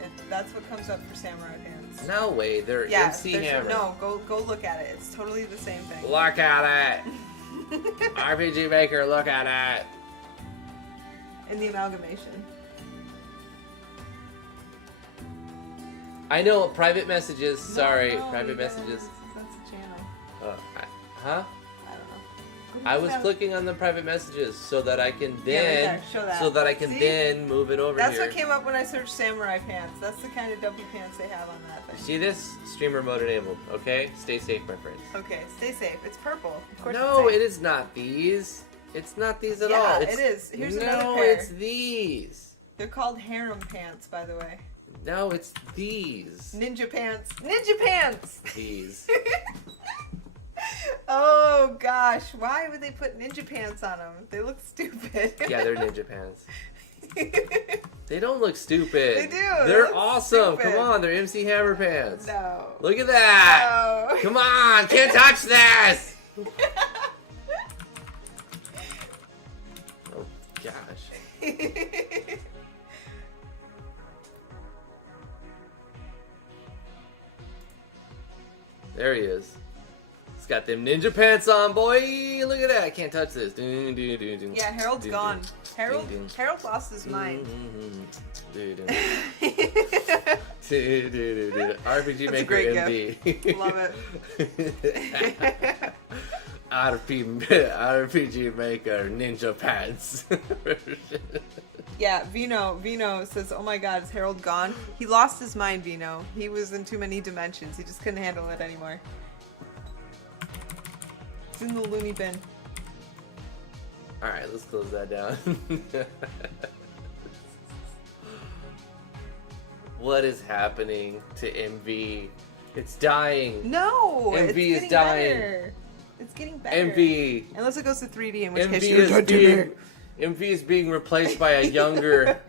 and that's what comes up for samurai pants. No way. They're Yeah, MC there's- Hammer. no, go look at it. It's totally the same thing. Look at it. RPG Maker, look at it. In the Amalgamation. I know private messages. Sorry, No, private you gotta- messages. That's the channel. Huh? I don't know. I was clicking on the private messages so that I can Yeah, right then there. Show that. so that I can See? then move it over That's here. what came up when I searched samurai pants. That's the kind of dumpy pants they have on that thing. See this? Streamer mode enabled. Okay? Stay safe, my friends. Okay, stay safe. It's purple. Of course No, it's it safe. is not these. It's not these at Yeah, all. it is. Here's another no, pair. it's these. They're called harem pants, by the way. No, it's these. Ninja pants. Ninja pants! These. Oh gosh, why would they put ninja pants on them? They look stupid. Yeah, they're ninja pants. They don't look stupid. They do. They They're look awesome. stupid. Come on, they're MC Hammer pants. No. Look at that. No. Come on, can't touch this. Oh gosh. There he is. He's got them ninja pants on, boy. Look at that. I can't touch this. Dun, dun, dun, dun. Yeah, Harold's Dun, gone. dun. Harold Dun, dun. Harold lost his mind. Dun, dun. RPG That's a Maker great MV. Love it. RPG Maker Ninja Pants. Yeah, Vino says, "Oh my God, is Harold gone? He lost his mind, Vino. He was in too many dimensions. He just couldn't handle it anymore. It's in the loony bin." Alright, let's close that down. What is happening to MV? It's dying. No, MV it's is getting dying. better. It's getting better. MV. Unless it goes to 3D, in which MV case you're is being MV is being replaced by a younger,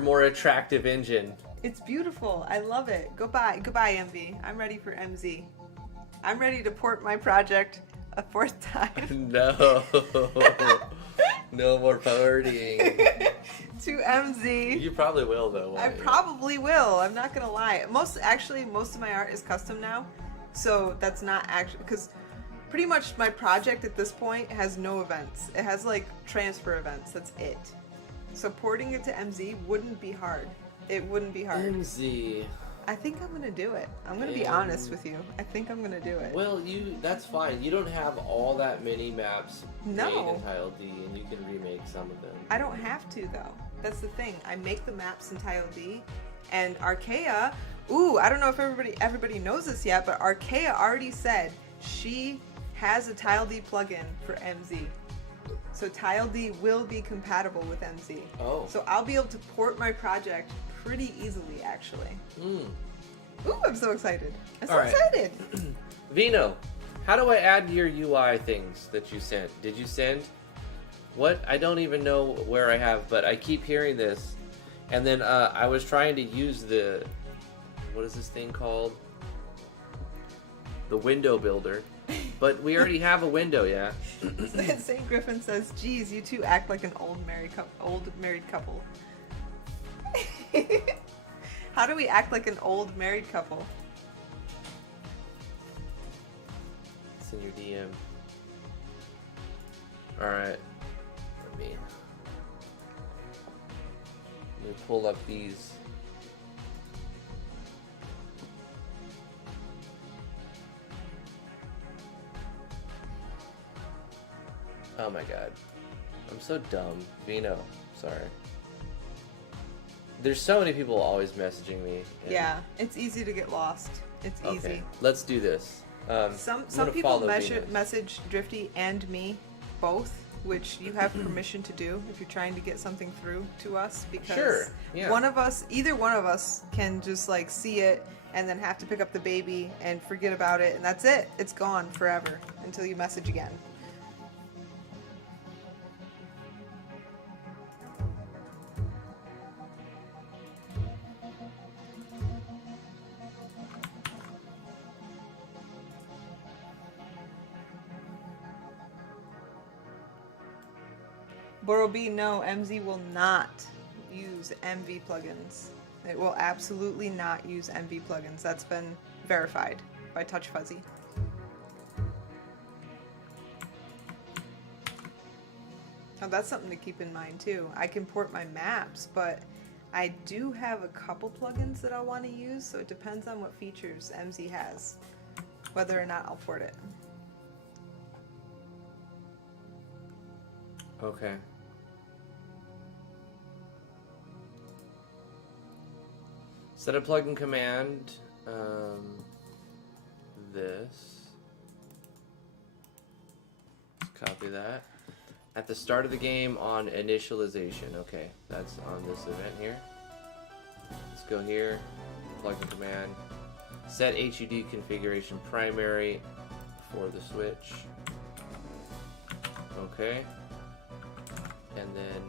more attractive engine. It's beautiful. I love it. Goodbye, MV. I'm ready for MZ. I'm ready to port my project a fourth time No. No more partying. to MZ. You probably will though. I won't you? probably will. I'm not gonna lie. Most of my art is custom now, so that's not actually because pretty much my project at this point has no events. It has like transfer events. That's it. So porting it to MZ wouldn't be hard. It wouldn't be hard. MZ. I think I'm gonna do it. I'm gonna be honest with you. I think I'm gonna do it. Well, that's fine. You don't have all that many maps No. made in Tile D, and you can remake some of them. I don't have to though. That's the thing. I make the maps in Tile D, and Archaea. Ooh, I don't know if everybody knows this yet, but Archaea already said she has a Tile D plugin for MZ. So Tile D will be compatible with MZ. Oh. So I'll be able to port my project pretty easily, actually. Mm. Ooh, I'm so excited. I'm so All right. excited. Vino, how do I add your UI things that you sent? Did you send? What? I don't even know where I have, but I keep hearing this. And then I was trying to use the... What is this thing called? The window builder. But we already have a window, yeah. St. Griffin says, "Geez, you two act like an old married couple." How do we act like an old married couple? It's in your DM. Alright. Let me pull up these. Oh my god. I'm so dumb. Vino, sorry. There's so many people always messaging me. Yeah, it's easy to get lost. It's easy. Okay, let's do this. Some gonna people follow Vino. message Drifty and me both, which you have permission to do if you're trying to get something through to us, because Sure, yeah. either one of us can just like see it and then have to pick up the baby and forget about it, and that's it. It's gone forever until you message again. Borobi, no, MZ will not use MV plugins. It will absolutely not use MV plugins. That's been verified by Touch Fuzzy. Now that's something to keep in mind too. I can port my maps, but I do have a couple plugins that I want to use, so it depends on what features MZ has, whether or not I'll port it. Okay. Set a plugin command. This. Let's copy that. At the start of the game on initialization. Okay, that's on this event here. Let's go here. Plugin command. Set HUD configuration primary for the switch. Okay. And then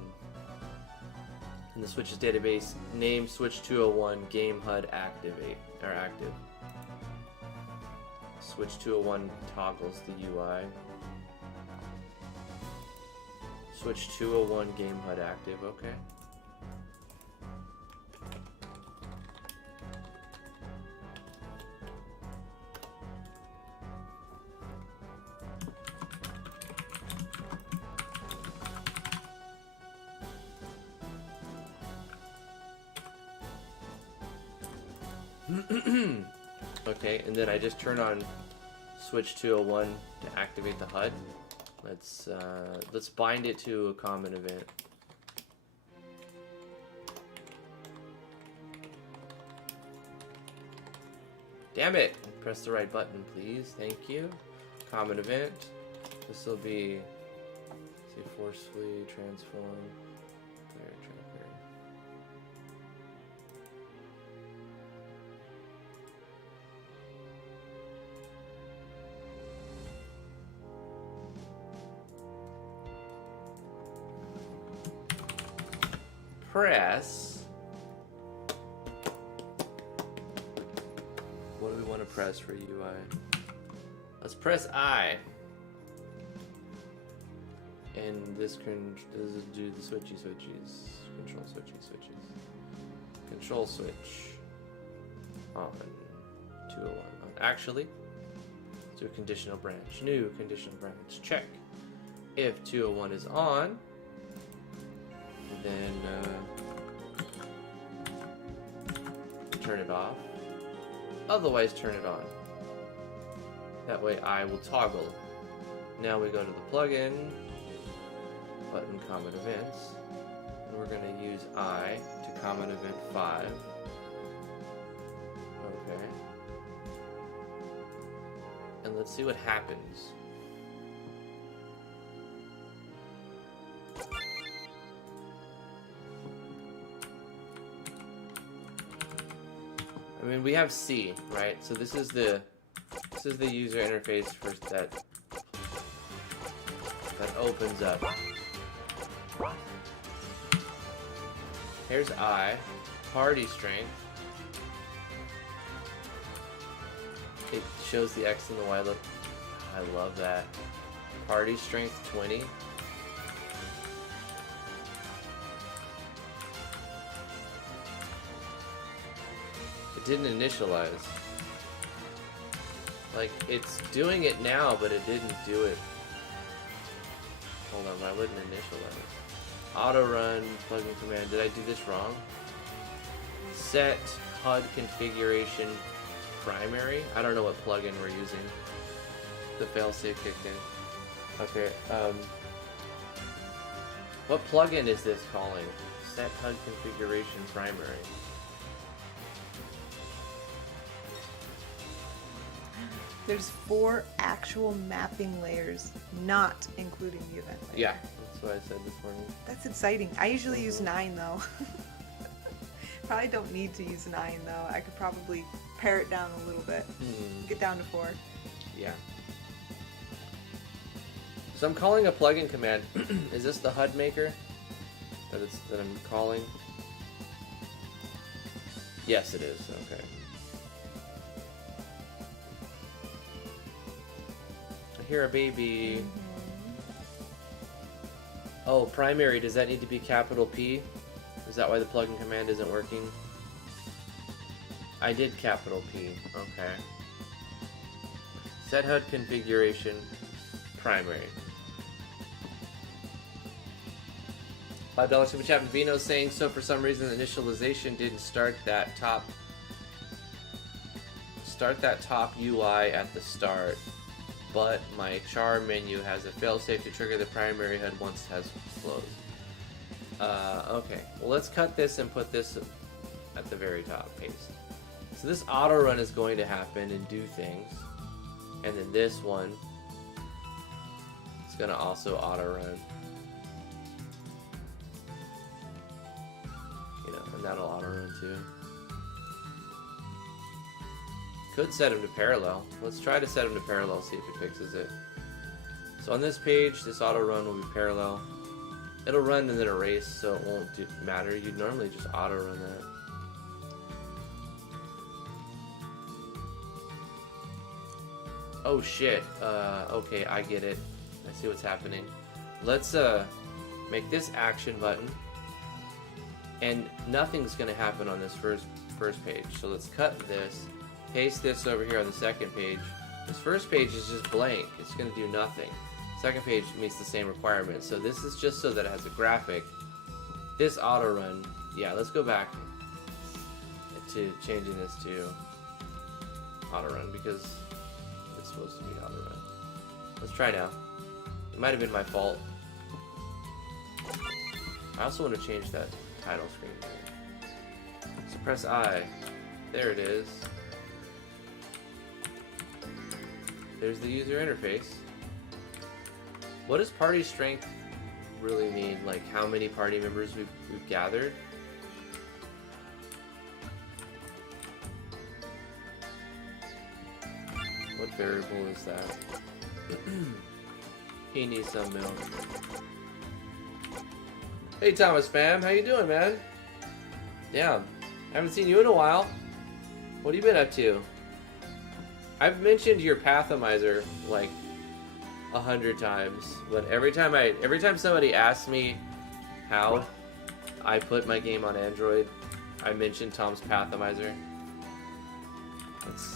in the switches database, name switch 201 game HUD activate or active. Switch 201 toggles the UI. Switch 201 game HUD active, okay. Okay, and then I just turn on switch 201 to activate the HUD. Let's bind it to a common event. Damn it! Press the right button, please. Thank you. Common event. This will be, say, forcefully transform. Player tracker. Press. What do we want to press for UI? Let's press I. And this does it do the switches. Control switches. Control switch. On 201. Actually, let's do a conditional branch. New conditional branch. Check. If 201 is on, then turn it off. Otherwise, turn it on. That way I will toggle. Now we go to the plugin, button common events, and we're going to use I to common event 5. Okay. And let's see what happens. mean, we have C, right? So this is the user interface for that opens up. Here's I, party strength. It shows the X and the Y. Look, I love that. Party strength 20. It didn't initialize. Like, it's doing it now, but it didn't do it. Hold on, why wouldn't initialize? Auto run, plugin command. Did I do this wrong? Set HUD configuration primary. I don't know what plugin we're using. The failsafe kicked in. Okay. What plugin is this calling? Set HUD configuration primary. There's 4 actual mapping layers, not including the event layer. Yeah, that's what I said this morning. That's exciting. I usually use 9 though. Probably don't need to use 9 though. I could probably pare it down a little bit. Get down to 4. Yeah. So I'm calling a plugin command. Is this the HUD maker that I'm calling? Yes, it is. Okay. I hear a baby. Oh, primary. Does that need to be capital P? Is that why the plugin command isn't working? I did capital P. Okay. Set HUD configuration primary. $5 super chat from Vino saying, so for some reason the initialization didn't start that top UI at the start, but my char menu has a failsafe to trigger the primary HUD once it has closed. Okay, well let's cut this and put this at the very top, paste. So this auto run is going to happen and do things, and then this one is going to also auto run. You know, and that'll auto run too. Could set them to parallel. Let's try to set them to parallel, see if it fixes it. So on this page, this auto run will be parallel. It'll run and then erase, so it won't matter. You'd normally just auto run that. Oh shit. Okay, I get it. I see what's happening. Let's make this action button, and nothing's gonna happen on this first page. So let's cut this, paste this over here on the second page. This first page is just blank. It's gonna do nothing. Second page meets the same requirements. So this is just so that it has a graphic. This auto run, yeah, let's go back to changing this to auto run because it's supposed to be auto run. Let's try now. It might have been my fault. I also want to change that title screen. So press I. There it is. There's the user interface. What does party strength really mean? Like how many party members we've gathered? What variable is that? He needs some milk. Hey Thomas fam, how you doing, man? Yeah, haven't seen you in a while. What have you been up to? I've mentioned your Pathomizer like 100 times, but every time somebody asks me how I put my game on Android, I mention Tom's Pathomizer.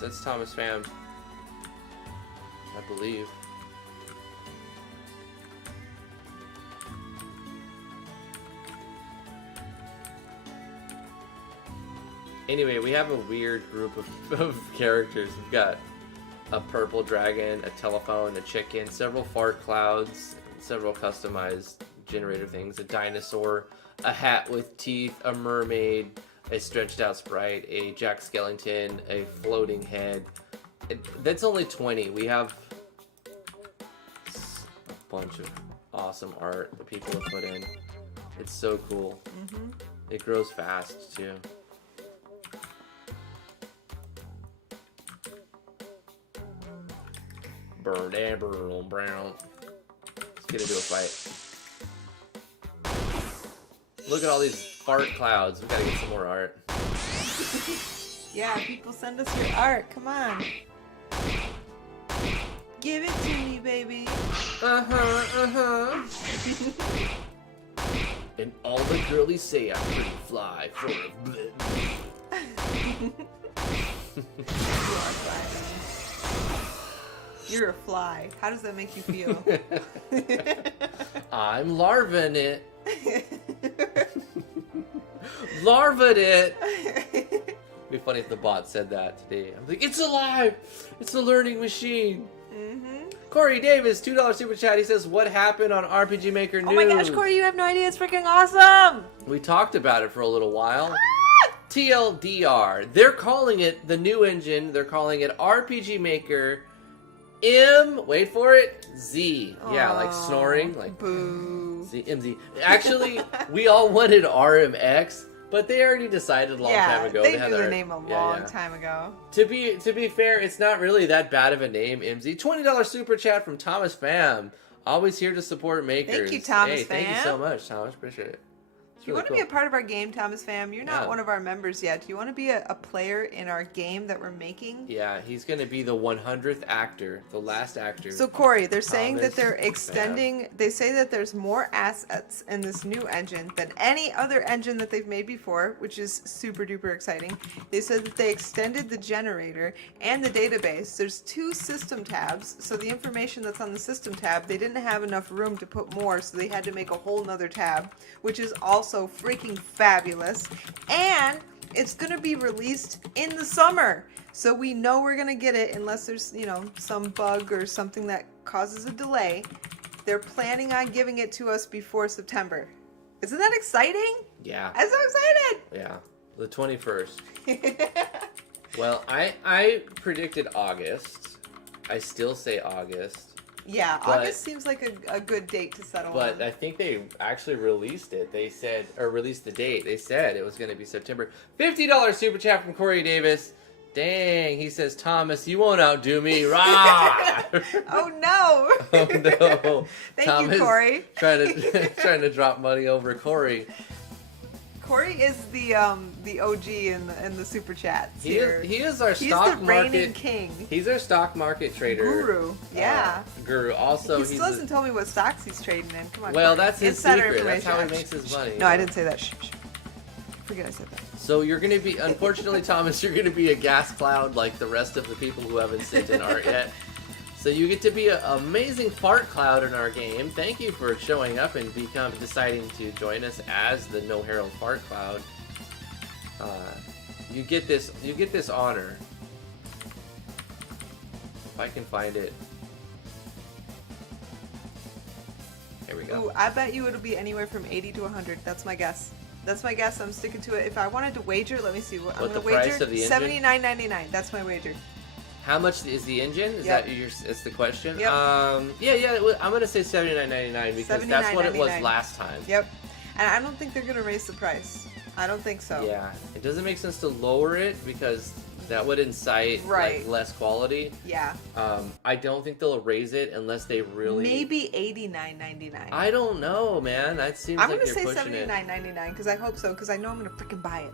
That's Thomas fam, I believe. Anyway, we have a weird group of characters. We've got a purple dragon, a telephone, a chicken, several fart clouds, several customized generator things, a dinosaur, a hat with teeth, a mermaid, a stretched out sprite, a Jack Skellington, a floating head. That's only 20. We have a bunch of awesome art that people have put in. It's so cool. It grows fast too. Burn and burn brown. Let's get into a fight. Look at all these fart clouds. We gotta get some more art. Yeah, people send us your art. Come on. Give it to me, baby. And all the girlies say I'm pretty fly for a You are fly. You're a fly. How does that make you feel? I'm larvaing it. Larvaing it. It'd be funny if the bot said that today. I'm like, it's alive. It's a learning machine. Corey Davis, $2 super chat. He says, what happened on RPG Maker News? Oh my gosh, Corey, you have no idea. It's freaking awesome. We talked about it for a little while. TLDR. They're calling it the new engine. They're calling it RPG Maker wait for it, Z. Yeah, like snoring. Like boo. Z, MZ. Actually, we all wanted RMX, but they already decided a long time ago. They knew the name a long time ago. To be fair, it's not really that bad of a name, MZ. $20 super chat from Thomas Pham. Always here to support makers. Thank you, Thomas Pham. Thank you so much, Thomas. Appreciate it. Do you want to be a part of our game, Thomas Pham? You're not one of our members yet. Do you want to be a player in our game that we're making? Yeah, he's going to be the 100th actor, the last actor. So, Corey, they're saying that they're extending... They say that there's more assets in this new engine than any other engine that they've made before, which is super duper exciting. They said that they extended the generator and the database. There's 2 system tabs, so the information that's on the system tab, they didn't have enough room to put more, so they had to make a whole nother tab, which is also freaking fabulous. And it's gonna be released in the summer, so we know we're gonna get it unless there's, you know, some bug or something that causes a delay. They're planning on giving it to us before September. Isn't that exciting? Yeah, I'm so excited. Yeah, the 21st. Well, I predicted August. I still say August. Yeah, August seems like a good date to settle on. But I think they actually released it. They said, or released the date. They said it was going to be September. $50 super chat from Corey Davis. Dang, he says, Thomas, you won't outdo me. Rah! Oh no! Oh no! Thank Thomas you, Corey. trying to drop money over Corey. Corey is the OG in the super chats. He is our stock the market reigning king. He's our stock market trader. Guru. Yeah. Guru. Also, he still hasn't told me what stocks he's trading in. Come on. Well, that's his Insider secret. That's how he information. makes his money. No, I didn't say that. Shh. Forget I said that. So you're going to be, unfortunately, Thomas, you're going to be a gas cloud like the rest of the people who haven't sent in art yet. So you get to be an amazing fart cloud in our game. Thank you for showing up and deciding to join us as the No Herald Fart Cloud. You get this honor. If I can find it. There we go. Ooh, I bet you it'll be anywhere from 80 to 100. That's my guess. That's my guess. I'm sticking to it. If I wanted to wager, let me see. I'm What, gonna the wager price of the engine? $79.99. That's my wager. How much is the engine? Is Yep. that's the question? Yep. Yeah. I'm gonna say $79.99 because that's what it was $79.99. last time. Yep. And I don't think they're gonna raise the price. I don't think so. Yeah, it doesn't make sense to lower it because that would incite like, less quality. Yeah. I don't think they'll raise it unless they really. Maybe $89.99. I don't know, man. That seems I'm like gonna you're say pushing it. $79.99 because I hope so because I know I'm gonna freaking buy it.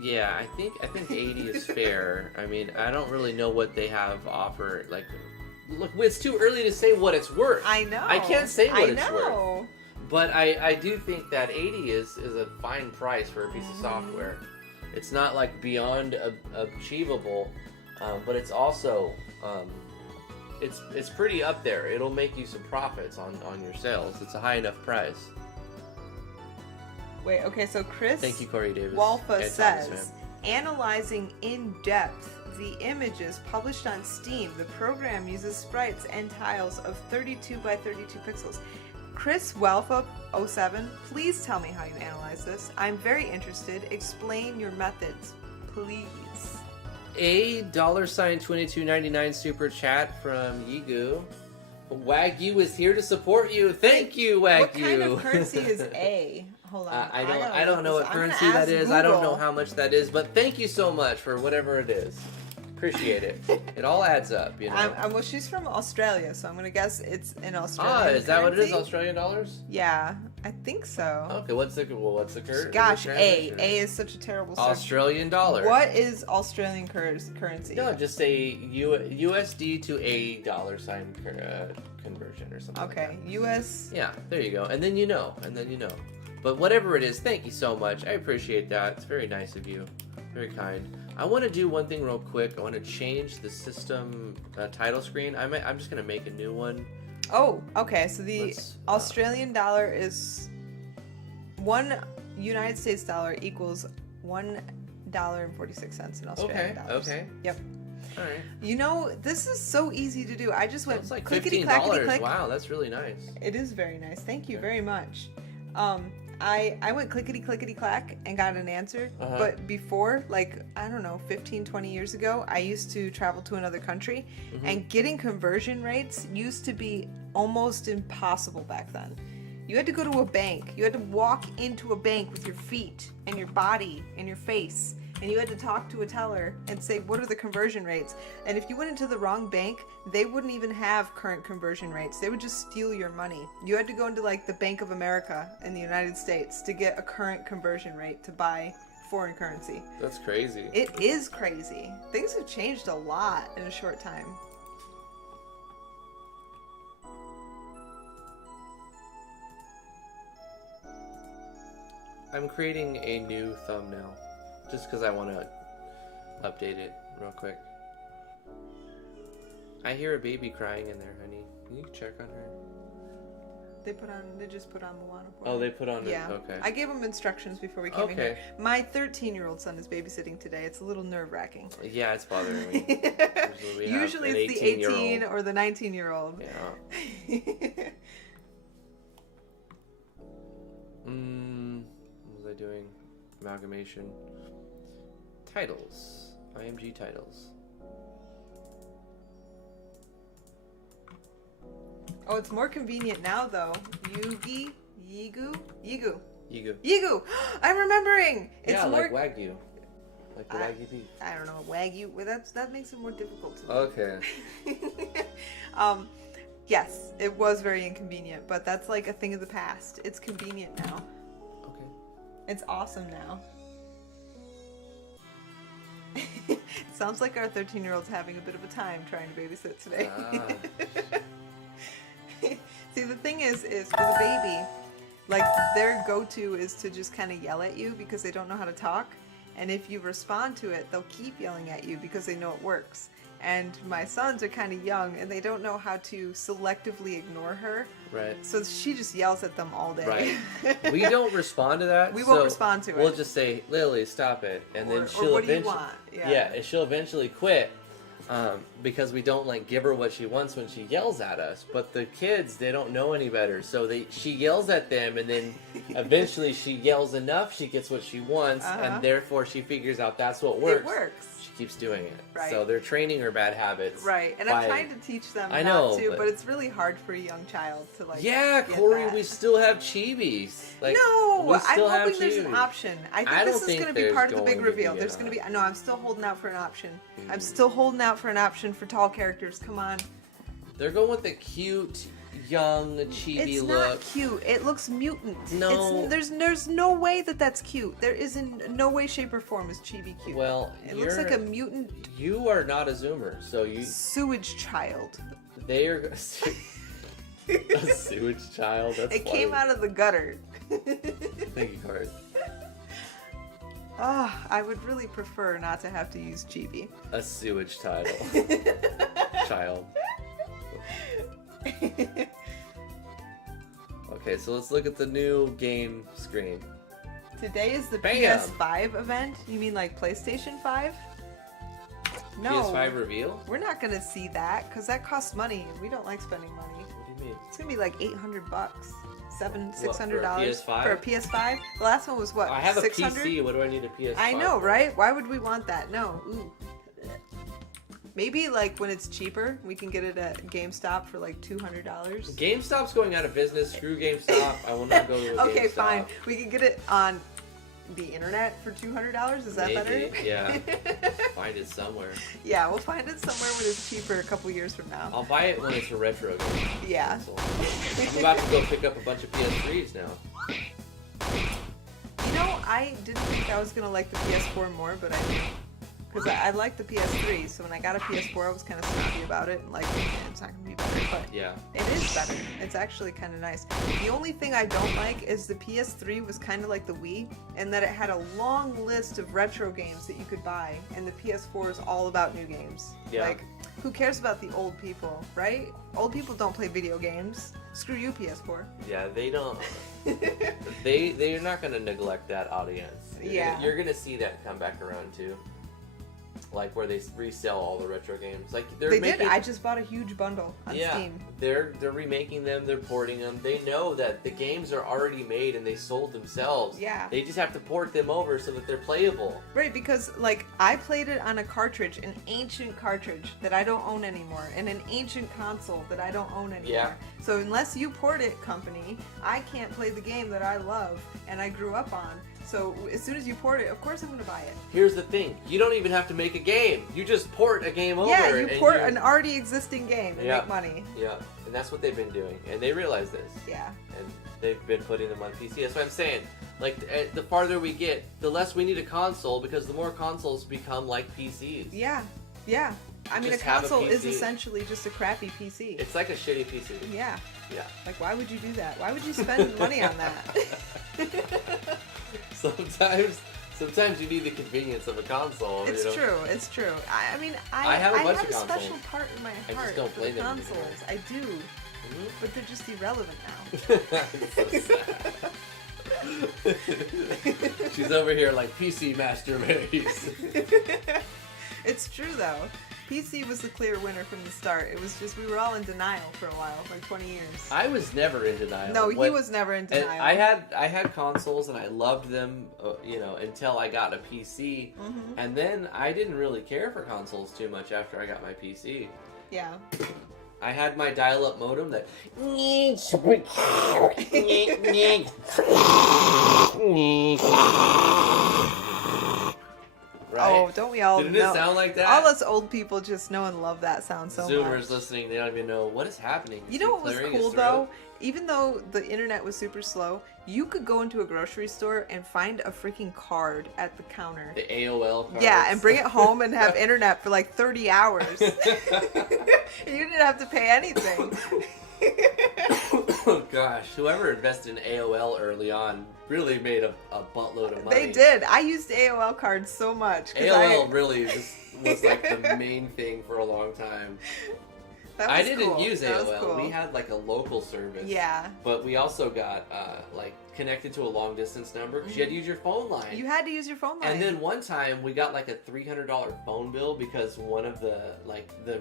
Yeah, I think 80 is fair. I mean, I don't really know what they have offered. Like, look, it's too early to say what it's worth. I know. I can't say what it's worth. know. But I do think that 80 is a fine price for a piece of software. It's not like beyond achievable, but it's also it's pretty up there. It'll make you some profits on your sales. It's a high enough price. Wait, okay, so Chris Thank you, Corey Davis. Walfa And says, Thomas, analyzing in depth the images published on Steam, the program uses sprites and tiles of 32 by 32 pixels. Chris Walfa 07, please tell me how you analyze this. I'm very interested. Explain your methods, please. A $22.99 super chat from Yigu. Wagyu is here to support you. Thank you, Wagyu. What kind of currency is A? Hold on. I don't know what currency that is. I don't know how much that is, but thank you so much for whatever it is. Appreciate it. It all adds up, you know. Well, she's from Australia, so I'm gonna guess it's in Australian. Is that what it is? currency? Australian dollars? Yeah, I think so. Okay, what's the currency? Gosh, A is such a terrible search. Australian dollar. What is Australian currency? No, just say USD to a dollar sign conversion or something. Okay, like that. US. Yeah, there you go. And then you know. But whatever it is, thank you so much. I appreciate that. It's very nice of you. Very kind. I want to do one thing real quick. I want to change the system title screen. I'm just going to make a new one. Oh, okay. So the Australian dollar is $1 US dollar equals $1.46 in Australian dollars. Okay. Yep. All right. You know, this is so easy to do. I just went It's like clickety $15. clackety click. Wow, that's really nice. It is very nice. Thank you very much. I went clickety clickety clack and got an answer. Uh-huh. But before, like, I don't know, 15, 20 years ago, I used to travel to another country, and getting conversion rates used to be almost impossible back then. You had to go to a bank. You had to walk into a bank with your feet and your body and your face. And you had to talk to a teller and say, what are the conversion rates? And if you went into the wrong bank, they wouldn't even have current conversion rates. They would just steal your money. You had to go into like the Bank of America in the United States to get a current conversion rate to buy foreign currency. That's crazy. It is crazy. Things have changed a lot in a short time. I'm creating a new thumbnail just because I want to update it real quick. I hear a baby crying in there, honey. Can you check on her? They just put on Moana for Oh, me. they put on Yeah. it? Okay. I gave them instructions before we came in here. My 13-year-old son is babysitting today. It's a little nerve-wracking. Yeah, it's bothering me. Usually it's the 18 or the 19-year-old. Yeah. What was I doing? Amalgamation. Titles. IMG titles. Oh, it's more convenient now, though. Yigu. Yigu. I'm remembering. It's Yeah, more... like Wagyu. Like the Wagyu beef. I don't know, Wagyu. Well, that makes it more difficult to Okay. Yes, it was very inconvenient, but that's like a thing of the past. It's convenient now. Okay. It's awesome now. Sounds like our 13-year-old's having a bit of a time trying to babysit today. See, the thing is for the baby, like, their go-to is to just kind of yell at you because they don't know how to talk. And if you respond to it, they'll keep yelling at you because they know it works. And my sons are kind of young, and they don't know how to selectively ignore her. Right. So she just yells at them all day. Right. We don't respond to that. We won't respond to it. We'll just say, Lily, stop it. And then she'll what eventually... do you want? Yeah, and she'll eventually quit. Because we don't like give her what she wants when she yells at us. But the kids, they don't know any better, so she yells at them, and then eventually she yells enough, she gets what she wants, and therefore she figures out that's what works. It works. She keeps doing it. Right. So they're training her bad habits. Right, and I'm trying to teach them not to, but it's really hard for a young child to like. Yeah, get Corey, that. we still have chibis. Like, no, I'm still have hoping there's an chibis. option. I think this is going to be part of the big reveal. Be, there's going to be. No, I'm still holding out for an option. I'm still holding out for an option for tall characters. Come on. They're going with the cute, young, chibi look. It's not cute. It looks mutant. No. There's no way that's cute. There is in no way, shape, or form is chibi cute. Well, it looks like a mutant. You are not a Zoomer, so you. Sewage child. They are. A sewage child. That's it funny. came out of the gutter. Thank you, Corey. I would really prefer not to have to use chibi. A sewage title. Child. Okay, so let's look at the new game screen. Today is the Bam! PS5 event? You mean like PlayStation 5? No. PS5 reveal? We're not gonna see that because that costs money. We don't like spending money. What do you mean? It's gonna be like $800, $600 PS5? for a PS5. The last one was what? I have a $600? PC. What do I need a PS5? I know, for? right? Why would we want that? No. Ooh. Maybe like when it's cheaper, we can get it at GameStop for like $200. GameStop's going out of business. Screw GameStop. I will not go to a Okay, GameStop. fine. We can get it on the internet for $200. Is that Maybe, better? yeah. Find it somewhere. Yeah, we'll find it somewhere when it's cheaper a couple years from now. I'll buy it when it's a retro game. Yeah. Console. I'm about to go pick up a bunch of PS3s now. You know, I didn't think I was going to like the PS4 more, but I did. Because I like the PS3, so when I got a PS4, I was kind of snobby about it. And like, it's not going to be better, but Yeah. it is better. It's actually kind of nice. The only thing I don't like is the PS3 was kind of like the Wii, and that it had a long list of retro games that you could buy, and the PS4 is all about new games. Yeah. Like, who cares about the old people, right? Old people don't play video games. Screw you, PS4. Yeah, they don't. They're not gonna neglect that audience. Yeah. You're gonna see that come back around too. Like where they resell all the retro games. Like They did. I just bought a huge bundle on Steam. They're remaking them. They're porting them. They know that the games are already made and they sold themselves. Yeah. They just have to port them over so that they're playable. Right, because like I played it on a cartridge, an ancient cartridge that I don't own anymore, and an ancient console that I don't own anymore. Yeah. So unless you port it, company, I can't play the game that I love and I grew up on. So as soon as you port it, of course I'm going to buy it. Here's the thing: you don't even have to make a game. You just port a game over. Yeah, you and port an already existing game and Yeah. make money. Yeah, and that's what they've been doing, and they realize this. Yeah. And they've been putting them on PC. That's what I'm saying. Like, the farther we get, the less we need a console, because the more consoles become like PCs. Yeah. Yeah. I mean, Just a have a console is PC. essentially just a crappy PC. It's like a shitty PC. Yeah. Yeah. Like, why would you do that? Why would you spend money on that? Sometimes you need the convenience of a console. It's you know? true. It's true. I mean, I have a bunch of special consoles. part in my I just heart don't for play the them consoles. anymore. I do, Mhm. but they're just irrelevant now. It's so sad. She's over here like PC Master Race. It's true though. PC was the clear winner from the start. It was just we were all in denial for a while, like 20 years. I was never in denial. No, he was never in And denial. I had consoles and I loved them, until I got a PC, and then I didn't really care for consoles too much after I got my PC. Yeah. I had my dial-up modem that. Right? Oh, don't we all Didn't know? it sound like that? All us old people just know and love that sound so Zoomers much. listening, they don't even know what is happening. You know what was Clearing his cool throat? though? Even though the internet was super slow, you could go into a grocery store and find a freaking card at the counter. The AOL cards. Yeah, and bring it home and have internet for like 30 hours. You didn't have to pay anything. Oh gosh, whoever invested in AOL early on really made a buttload of money. They did. I used AOL cards so much. 'Cause AOL really was like the main thing for a long time. that was I didn't cool. use That was AOL. cool. We had like a local service. Yeah. But we also got like connected to a long distance number because you had to use your phone line. You had to use your phone line. And then one time we got like a $300 phone bill because one of the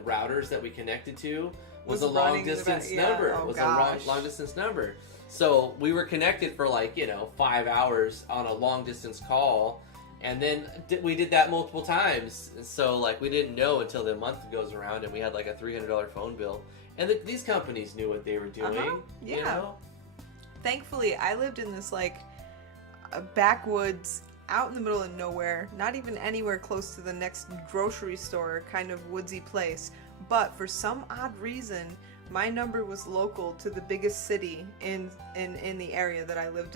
routers that we connected to was a long running distance yeah. number. Oh, was gosh. a long distance number. So we were connected for 5 hours on a long distance call, and then we did that multiple times. So we didn't know until the month goes around, and we had like a $300 phone bill. And these companies knew what they were doing. Yeah. You know? Thankfully, I lived in this backwoods, out in the middle of nowhere, not even anywhere close to the next grocery store, kind of woodsy place. But for some odd reason, my number was local to the biggest city in the area that I lived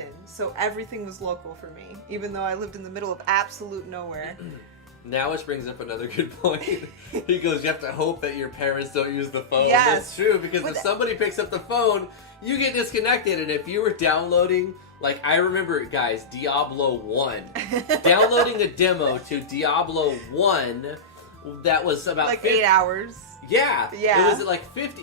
in. So everything was local for me, even though I lived in the middle of absolute nowhere. Now, which brings up another good point. He goes, you have to hope that your parents don't use the phone. Yes. That's true, because But if somebody picks up the phone, you get disconnected. And if you were downloading, I remember, guys, Diablo 1. Downloading a demo to Diablo 1, that was about 8 hours. Yeah. Yeah. It was like 50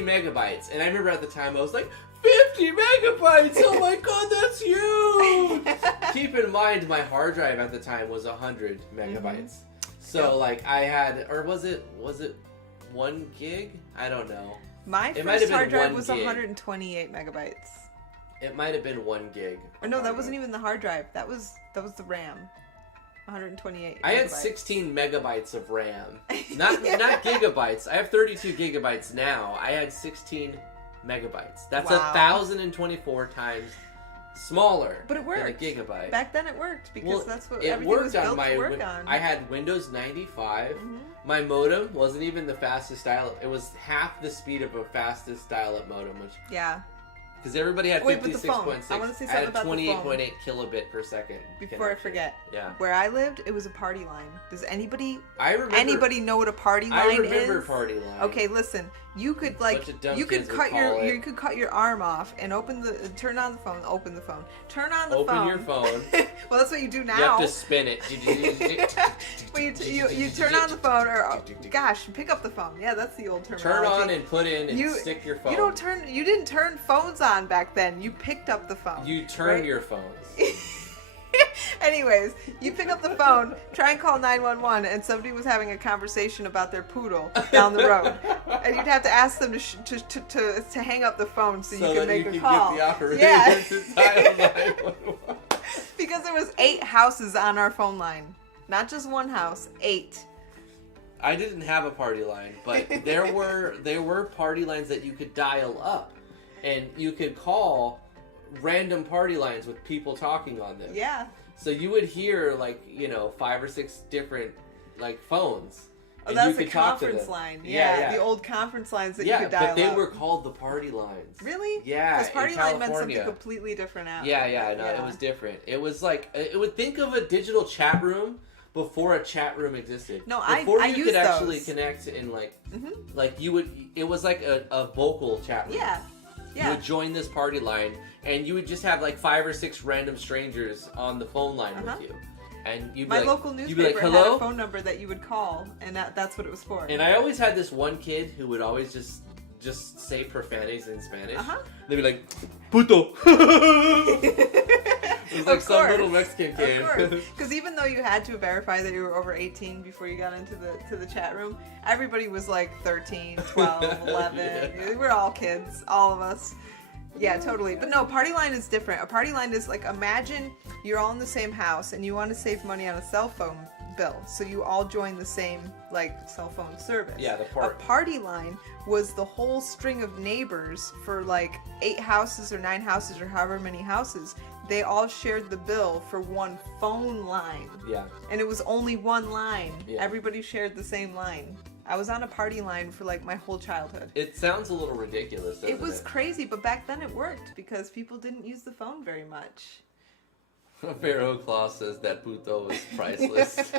megabytes. And I remember at the time I was like, 50 megabytes! Oh my god, that's huge! Keep in mind, my hard drive at the time was 100 megabytes. So, I had, or was it 1 gig? I don't know. My It might have first been hard drive 1 was gig. 128 megabytes. It might have been 1 gig. Or no, that wasn't even the hard drive. That was the RAM. 128 I had megabytes. 16 megabytes of RAM. Not gigabytes. I have 32 gigabytes now. I had 16 megabytes. That's Wow. 1,024 times smaller But it worked. than a gigabyte. Back then it worked because that's what it everything was worked on built my to work on. I had Windows 95. Mhm. My modem wasn't even the fastest dial-up. It was half the speed of a fastest dial-up modem, which Yeah. because everybody had Wait, but the phone. 56.6. I wanna say I something had about the phone. 28.8 kilobit per second. Before I connection. forget, Yeah. where I lived, it was a party line. Does anybody I remember. know what a party line I is? remember party line. Okay, listen. You could like Bunch of dumb you could kids would cut your call it. you could cut your arm off and turn on the phone, open the phone. Turn on the Open phone. your phone. Well, that's what you do now. You have to spin it. Well, you turn on the phone or gosh, pick up the phone. Yeah, that's the old terminology. Turn on and put in and stick your phone. You didn't turn phones on back then. You picked up the phone. You turn right? your phones. Anyways, you pick up the phone, try and call 911, and somebody was having a conversation about their poodle down the road, and you'd have to ask them to hang up the phone so you can make a call. Get the operator Yeah. to dial 911. Because there was 8 houses on our phone line, not just one house, 8. I didn't have a party line, but there were party lines that you could dial up, and you could call random party lines with people talking on them. Yeah. So you would hear 5 or 6 different phones. Oh, and that's you a could talk to conference them. line. Yeah, yeah. The old conference lines that you could dial but they up. were called the party lines. Really? Yeah, Because party in line meant California. something completely different out. Yeah, no, it was different. It was it would think of a digital chat room before a chat room existed. No, before I you used could actually those. connect in Mhm. you would. It was like a vocal chat room. Yeah. You Yeah. would join this party line, and you would just have 5 or 6 random strangers on the phone line Uh-huh. with you, and you'd be My like, local you'd be newspaper like, had hello. a phone number that you would call, and that's what it was for. And I always had this one kid who would always just say profanities in Spanish. Uh-huh. They'd be like, puto. It was like Of some course. little Mexican kid. Of course, because even though you had to verify that you were over 18 before you got into the chat room, everybody was 13, 12, 11. Yeah. We were all kids, all of us. Yeah, totally. But no, party line is different. A party line is imagine you're all in the same house and you want to save money on a cell phone bill, so you all join the same cell phone service. Yeah, the A party line was the whole string of neighbors for 8 houses or 9 houses or however many houses. They all shared the bill for one phone line. Yeah. And it was only one line. Yeah. Everybody shared the same line. I was on a party line for my whole childhood. It sounds a little ridiculous, doesn't it? It was crazy, but back then it worked because people didn't use the phone very much. Pharaoh Claw says that puto is priceless.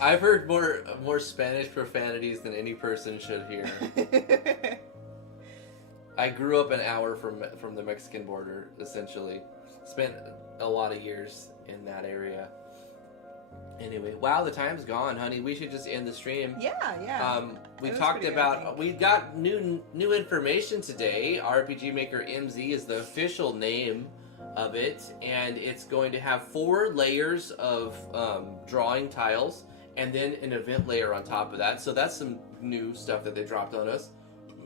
I've heard more Spanish profanities than any person should hear. I grew up an hour from the Mexican border, essentially. Spent a lot of years in that area. Anyway, wow, the time's gone, honey. We should just end the stream. Yeah. We It was talked pretty good, I about. think. We got new information today. RPG Maker MZ is the official name of it, and it's going to have 4 layers of drawing tiles, and then an event layer on top of that. So that's some new stuff that they dropped on us,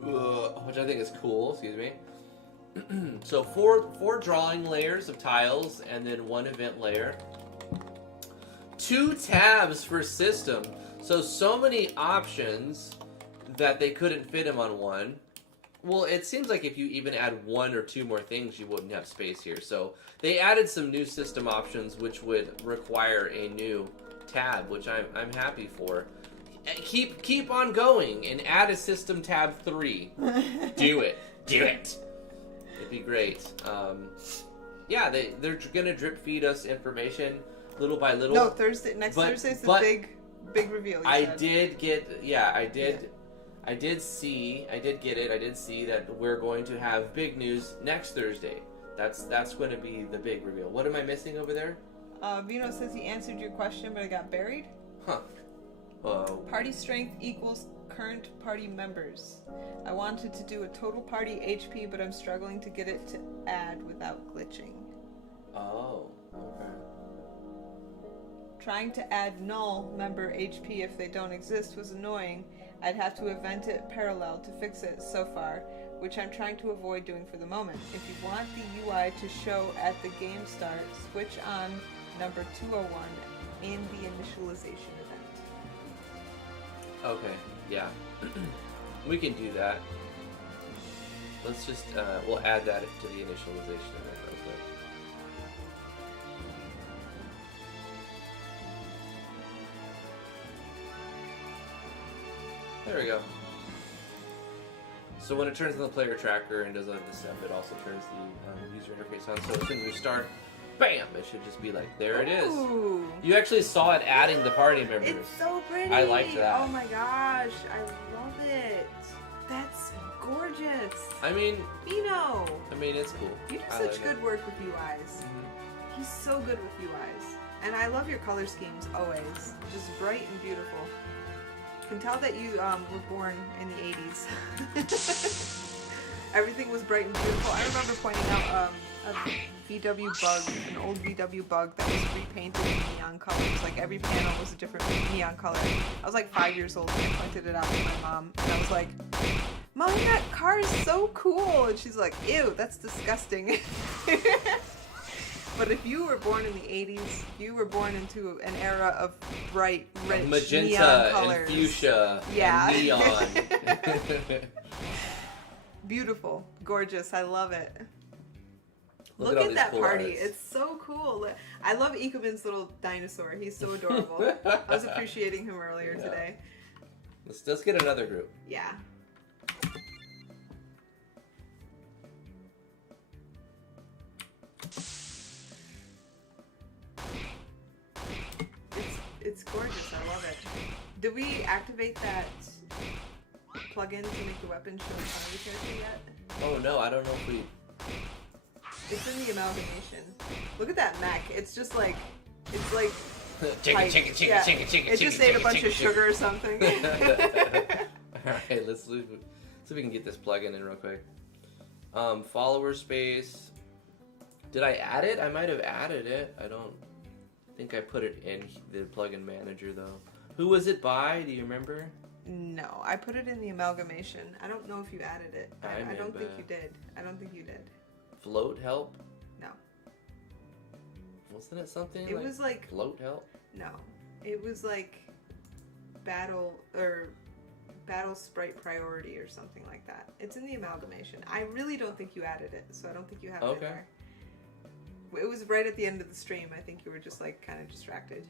which I think is cool. Excuse me. So four drawing layers of tiles, and then 1 event layer. 2 tabs for system. So many options that they couldn't fit them on one. Well, it seems like if you even add 1 or 2 more things, you wouldn't have space here. So they added some new system options, which would require a new tab, which I'm happy for. Keep on going and add a system tab 3. Do it. It'd be great. Yeah, they're gonna drip feed us information little by little. No, next Thursday's the big reveal. I did get it. I did see that we're going to have big news next Thursday. That's going to be the big reveal. What am I missing over there? Vino says he answered your question, but it got buried. Huh. Party strength equals current party members. I wanted to do a total party HP, but I'm struggling to get it to add without glitching. Oh, okay. Trying to add null member HP if they don't exist was annoying. I'd have to event it parallel to fix it so far, which I'm trying to avoid doing for the moment. If you want the UI to show at the game start, switch on number 201 in the initialization event. Okay, yeah. We can do that. Let's just, we'll add that to the initialization of it real quick. There we go. So when it turns on the player tracker and does all this stuff, it also turns the user interface on. So as soon as we start, bam! It should just be like, there it is. Ooh. You actually saw it adding the party members. It's so pretty. I liked that. Oh my gosh, I love it. That's gorgeous. I mean, Bino. I mean, it's cool. You do I such like good it. work with UIs. He's so good with UIs. And I love your color schemes always. Just bright and beautiful. You can tell that you were born in the 80s. Everything was bright and beautiful. I remember pointing out a VW bug, an old VW bug that was repainted in neon colors. Like every panel was a different neon color. I was like 5 years old when I pointed it out to my mom. And I was like, Mom, that car is so cool. And she's like, ew, that's disgusting. But if you were born in the 80s, you were born into an era of bright, rich magenta neon colors. and fuchsia Yeah. and neon. Beautiful. Gorgeous. I love it. Look Look at all at these that cool party. artists. It's so cool. I love Ikuben's little dinosaur. He's so adorable. I was appreciating him earlier Yeah. today. Let's get another group. Yeah. It's gorgeous. I love it. Did we activate that plugin to make the weapon show in front of the character yet? Oh no, I don't know if we... It's in the amalgamation. Look at that mech. It's just like, it's like chicken. it just ate a bunch of sugar or something. Alright, let's see if we can get this plugin in real quick. Follower space. Did I add it? I might have added it. I don't think I put it in the plugin manager though. Who was it by? Do you remember? No, I put it in the amalgamation. I don't know if you added it. I don't think you did. I don't think you did. Float help? No. Wasn't it something? It was like float help? No. It was like battle sprite priority or something like that. It's in the amalgamation. I really don't think you added it, so I don't think you have it in there. It was right at the end of the stream. I think you were just like kind of distracted.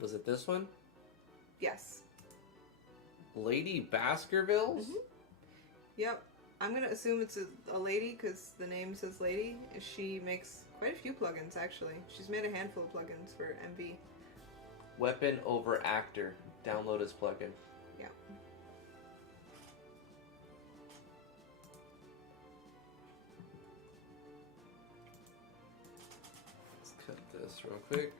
Was it this one? Yes. Lady Baskervilles? Mm-hmm. Yep. I'm gonna assume it's a lady because the name says lady. She makes quite a few plugins actually. She's made a handful of plugins for MV. Weapon over actor. Download his plugin. Yeah. Let's cut this real quick.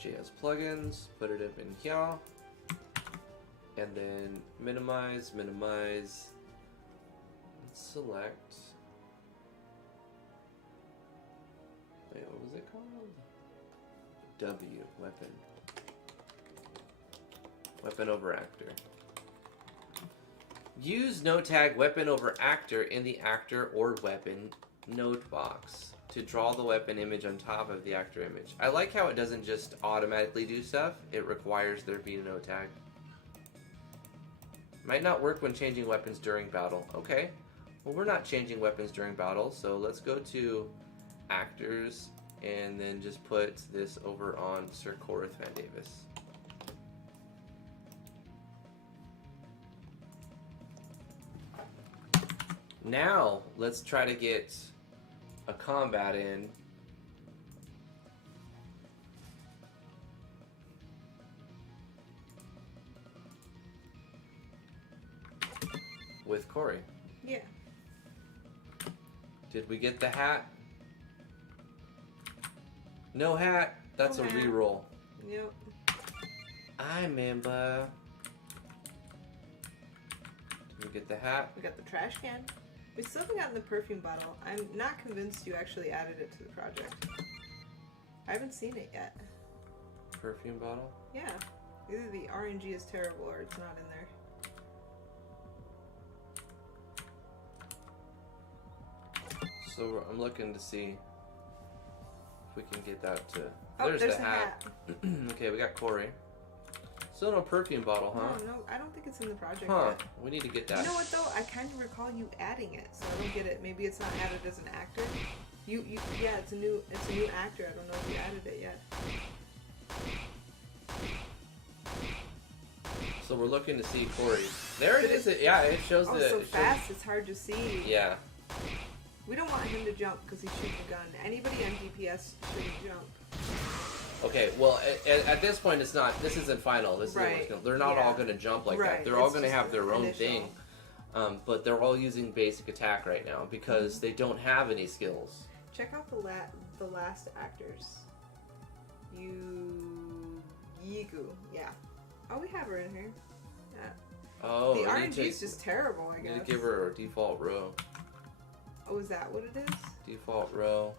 JS plugins, put it up in here, and then minimize, let's select, wait, what was it called? W, weapon over actor. Use note tag weapon over actor in the actor or weapon note box to draw the weapon image on top of the actor image. I like how it doesn't just automatically do stuff, it requires there be a note tag. Might not work when changing weapons during battle. Okay, well we're not changing weapons during battle, so let's go to actors and then just put this over on Sir Corith Van Davis. Now, let's try to get a combat in. With Corey. Yeah. Did we get the hat? No hat. That's No a hat. reroll. Yep. I remember. Did we get the hat? We got the trash can. We still haven't gotten the perfume bottle. I'm not convinced you actually added it to the project. I haven't seen it yet. Perfume bottle? Yeah. Either the RNG is terrible or it's not in there. So I'm looking to see if we can get that to... Oh, there's there's the a hat. Okay, we got Corey. Still no perfume bottle, huh? No, I don't think it's in the project Huh, yet. we need to get that. You know what though? I kind of recall you adding it, so I don't get it. Maybe it's not added as an actor. Yeah, it's a new actor. I don't know if you added it yet. So we're looking to see Corey. There it is. Yeah, it shows Oh, the... so it shows- fast, it's hard to see. Yeah. We don't want him to jump because he's shooting a gun. Anybody on DPS shouldn't jump. Okay, well, at this point, it's not... This isn't final. This Right. isn't... They're not all going to jump like Right, that. They're all it's going to just have their own initial. thing. But they're all using basic attack right now because they don't have any skills. Check out the last actors. Yigu. Yeah. Oh, we have her in here. Yeah. Oh, The we need RNG to, is just terrible, I we guess. need to give her a default row. Oh, is that what it is? Default row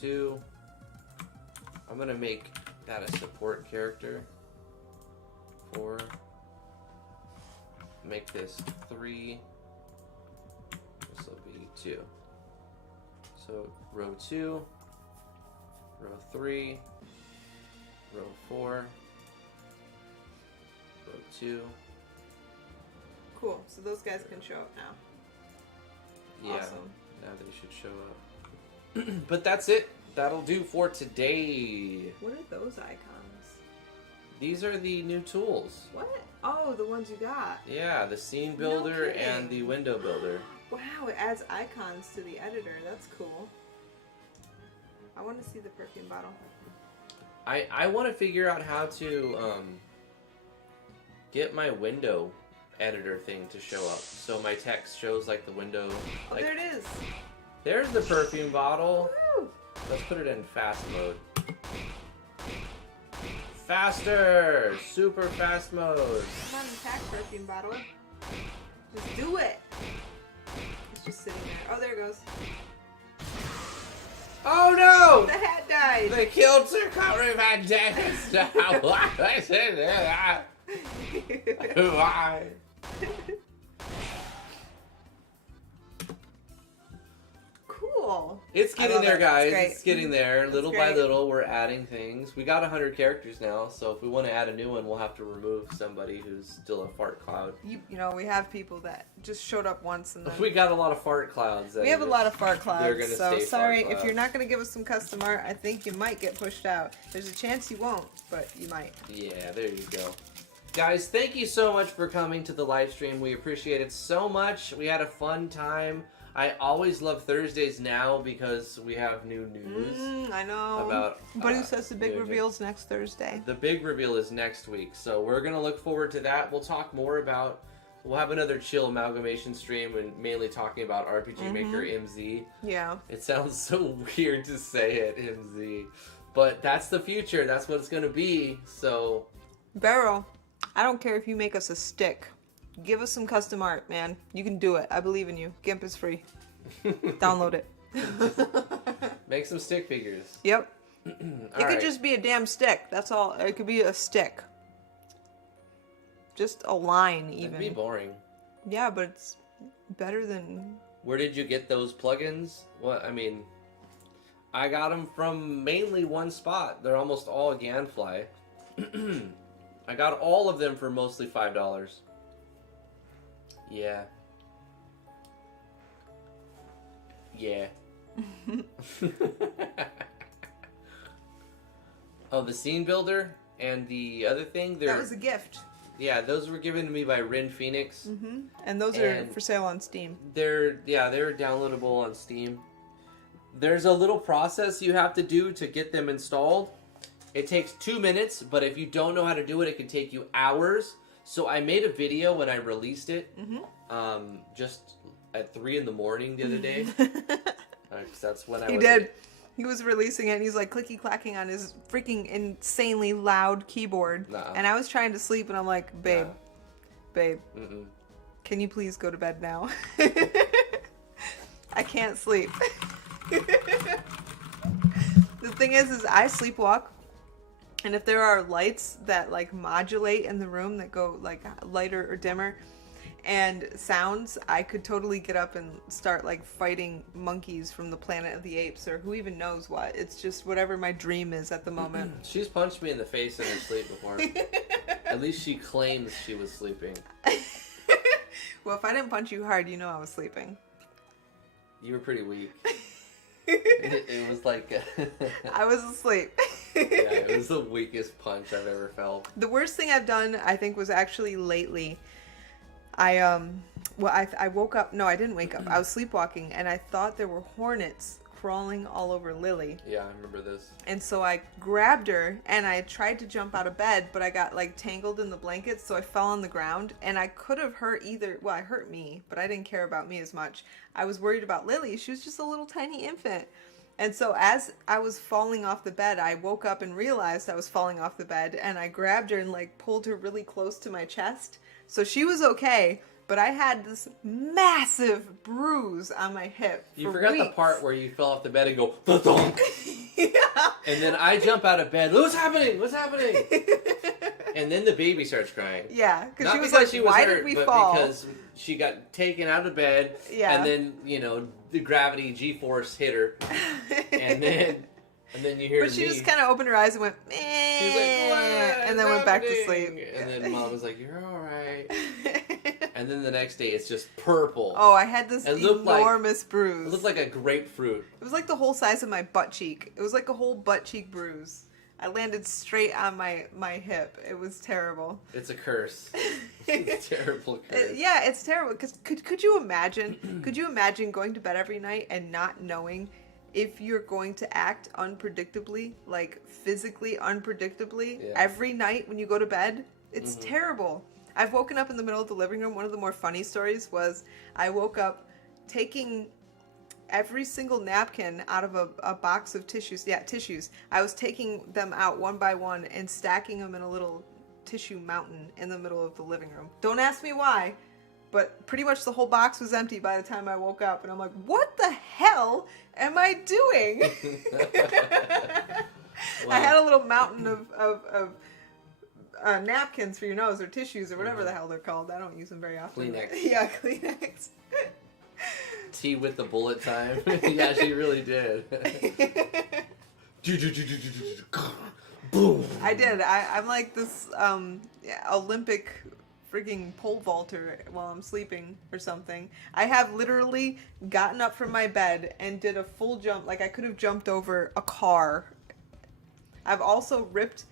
2. I'm gonna make that a support character. 4. Make this 3. This will be 2. So row 2, row 3, row 4, row 2. Cool. So those guys can show up now. Yeah, Awesome. now they should show up. But that's it. That'll do for today. What are those icons? These are the new tools. What? Oh, the ones you got. Yeah, the scene builder kidding. and the window builder. Wow, it adds icons to the editor. That's cool. I want to see the perfume bottle. I want to figure out how to get my window editor thing to show up. So my text shows like the window. Oh, Like, there it is. there's the perfume bottle. Woo! Let's put it in fast mode. Faster! Super fast mode. Come on, attack perfume bottle. Just do it. It's just sitting there. Oh, there it goes. Oh no! The hat died. They killed Sir Conrad Van Dance. I said that. Why? Cool. It's I getting love there, it. guys. It's great. It's getting there. It's Little by great. little, we're adding things. We got 100 characters now, so if we want to add a new one, we'll have to remove somebody who's still a fart cloud. You know, we have people that just showed up once and then... We got a lot of fart clouds. We have a lot of fart They're clouds, gonna so stay sorry fart if you're clouds. not going to give us some custom art. I think you might get pushed out. There's a chance you won't, but you might. Yeah, there you go. Guys, thank you so much for coming to the live stream. We appreciate it so much. We had a fun time. I always love Thursdays now because we have new news I know. about. But who says the big new- reveal's next Thursday? The big reveal is next week, so we're gonna look forward to that. We'll talk more about. We'll have another chill amalgamation stream and mainly talking about RPG Maker MZ. Yeah. It sounds so weird to say it, MZ, but that's the future. That's what it's gonna be. So Barrel, I don't care if you make us a stick. Give us some custom art, man. You can do it. I believe in you. GIMP is free. Download it. make some stick figures. Yep. All It right. could just be a damn stick. That's all. It could be a stick. Just a line, even. It'd be boring. Yeah, but it's better than... Where did you get those plugins? What I mean, I got them from mainly one spot. They're almost all Ganfly. I got all of them for mostly $5. Yeah. Yeah. Oh, the scene builder and the other thing. That was a gift. Yeah, those were given to me by Rin Phoenix. And those are And- for sale on Steam. They're downloadable on Steam. There's a little process you have to do to get them installed. It takes 2 minutes, but if you don't know how to do it, it can take you hours. So I made a video when I released it, just at 3 in the morning the other day. 'Cause that's when I He was. did. He was releasing it and he's like clicky clacking on his freaking insanely loud keyboard. Nuh-uh. And I was trying to sleep and I'm like, babe, babe, Mm-mm. can you please go to bed now? I can't sleep. The thing is I sleepwalk. And if there are lights that like modulate in the room that go like lighter or dimmer, And sounds, I could totally get up and start like fighting monkeys from the Planet of the Apes or who even knows what. It's just whatever my dream is at the moment. She's punched me in the face in her sleep before. At least she claims she was sleeping. Well, if I didn't punch you hard, you know I was sleeping. You were pretty weak. It was like... I was asleep. Yeah, it was the weakest punch I've ever felt. The worst thing I've done, I think, was actually lately. I woke up. No, I didn't wake up. I was sleepwalking, and I thought there were hornets crawling all over Lily. Yeah, I remember this. And so I grabbed her, and I tried to jump out of bed, but I got, like, tangled in the blankets, so I fell on the ground, and I could have hurt either... Well, I hurt me, but I didn't care about me as much. I was worried about Lily. She was just a little tiny infant. And so as I was falling off the bed, I woke up and realized I was falling off the bed, and I grabbed her and, like, pulled her really close to my chest. So she was okay, but I had this massive bruise on my hip. You forgot weeks. the part where you fell off the bed and go, thunk. Yeah. And then I jump out of bed, what's happening? What's happening? And then the baby starts crying. Yeah, because she was because like, she was why hurt, did we but fall? Because she got taken out of bed, Yeah. and then, you know, the gravity, G-force hit her, and then you hear But she me. just kind of opened her eyes and went, meh, She was like, what? and then went back to sleep. And then Mom was like, you're all right. And then the next day, it's just purple. Oh, I had this It looked enormous bruise. It looked like a grapefruit. It was like the whole size of my butt cheek. It was like a whole butt cheek bruise. I landed straight on my hip. It was terrible. It's a curse. It's a terrible curse. Yeah, it's terrible. Because could you imagine? Could you imagine going to bed every night and not knowing if you're going to act unpredictably, like physically unpredictably, every night when you go to bed? It's terrible. I've woken up in the middle of the living room. One of the more funny stories was I woke up taking every single napkin out of a box of tissues. Yeah, tissues. I was taking them out one by one and stacking them in a little tissue mountain in the middle of the living room. Don't ask me why, but pretty much the whole box was empty by the time I woke up. And I'm like, what the hell am I doing? Wow. I had a little mountain of napkins for your nose or tissues or whatever the hell they're called. I don't use them very often. Kleenex. Yeah, Kleenex. Tea with the bullet time. Yeah, she really did. Boom. I did. I'm like this Olympic freaking pole vaulter while I'm sleeping or something. I have literally gotten up from my bed and did a full jump. Like I could have jumped over a car. I've also ripped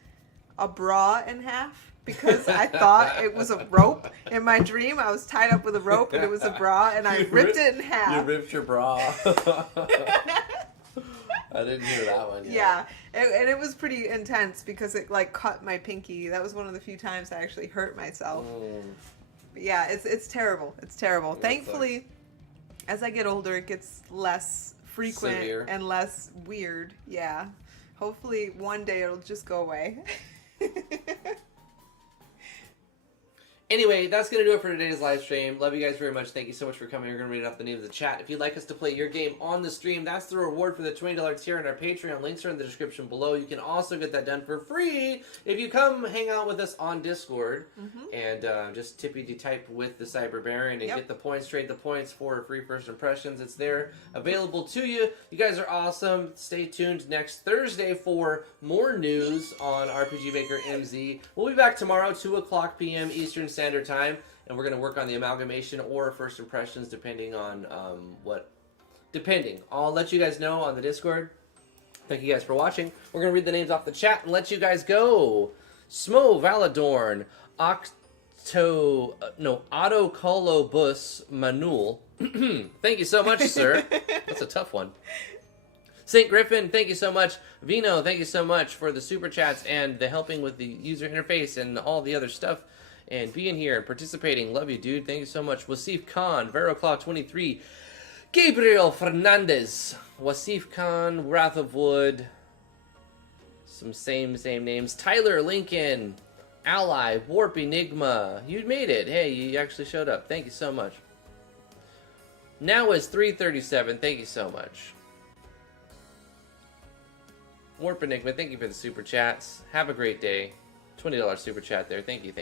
a bra in half because I thought it was a rope. In my dream, I was tied up with a rope and it was a bra, and I ripped it in half. You ripped your bra. I didn't hear that one yet. Yeah, and it was pretty intense because it like cut my pinky. That was one of the few times I actually hurt myself. But yeah, it's terrible. It's terrible. That Thankfully, as I get older, it gets less frequent Severe. and less weird. Yeah. Hopefully one day it'll just go away. Anyway, that's going to do it for today's live stream. Love you guys very much. Thank you so much for coming. We're going to read off the names of the chat. If you'd like us to play your game on the stream, that's the reward for the $20 tier on our Patreon. Links are in the description below. You can also get that done for free if you come hang out with us on Discord and just tippy-type with the Cyberbarian and get the points, trade the points for free first impressions. It's there available to you. You guys are awesome. Stay tuned next Thursday for more news on RPG Maker MZ. We'll be back tomorrow, 2 o'clock p.m. Eastern Standard Time, and we're going to work on the amalgamation or first impressions depending on I'll let you guys know on the Discord. Thank you guys for watching. We're going to read the names off the chat and let you guys go. Smo Valadorn, Otto Colobus Manul. Thank you so much, sir. That's a tough one. St. Griffin, thank you so much. Vino, thank you so much for the super chats and the helping with the user interface and all the other stuff. And being here and participating. Love you, dude. Thank you so much. Wasif Khan, VeroClaw23, Gabriel Fernandez, Wasif Khan, Wrath of Wood, some same names. Tyler Lincoln, Ally, Warp Enigma. You made it. Hey, you actually showed up. Thank you so much. Now is 3:37. Thank you so much. Warp Enigma, thank you for the super chats. Have a great day. $20 super chat there. Thank you.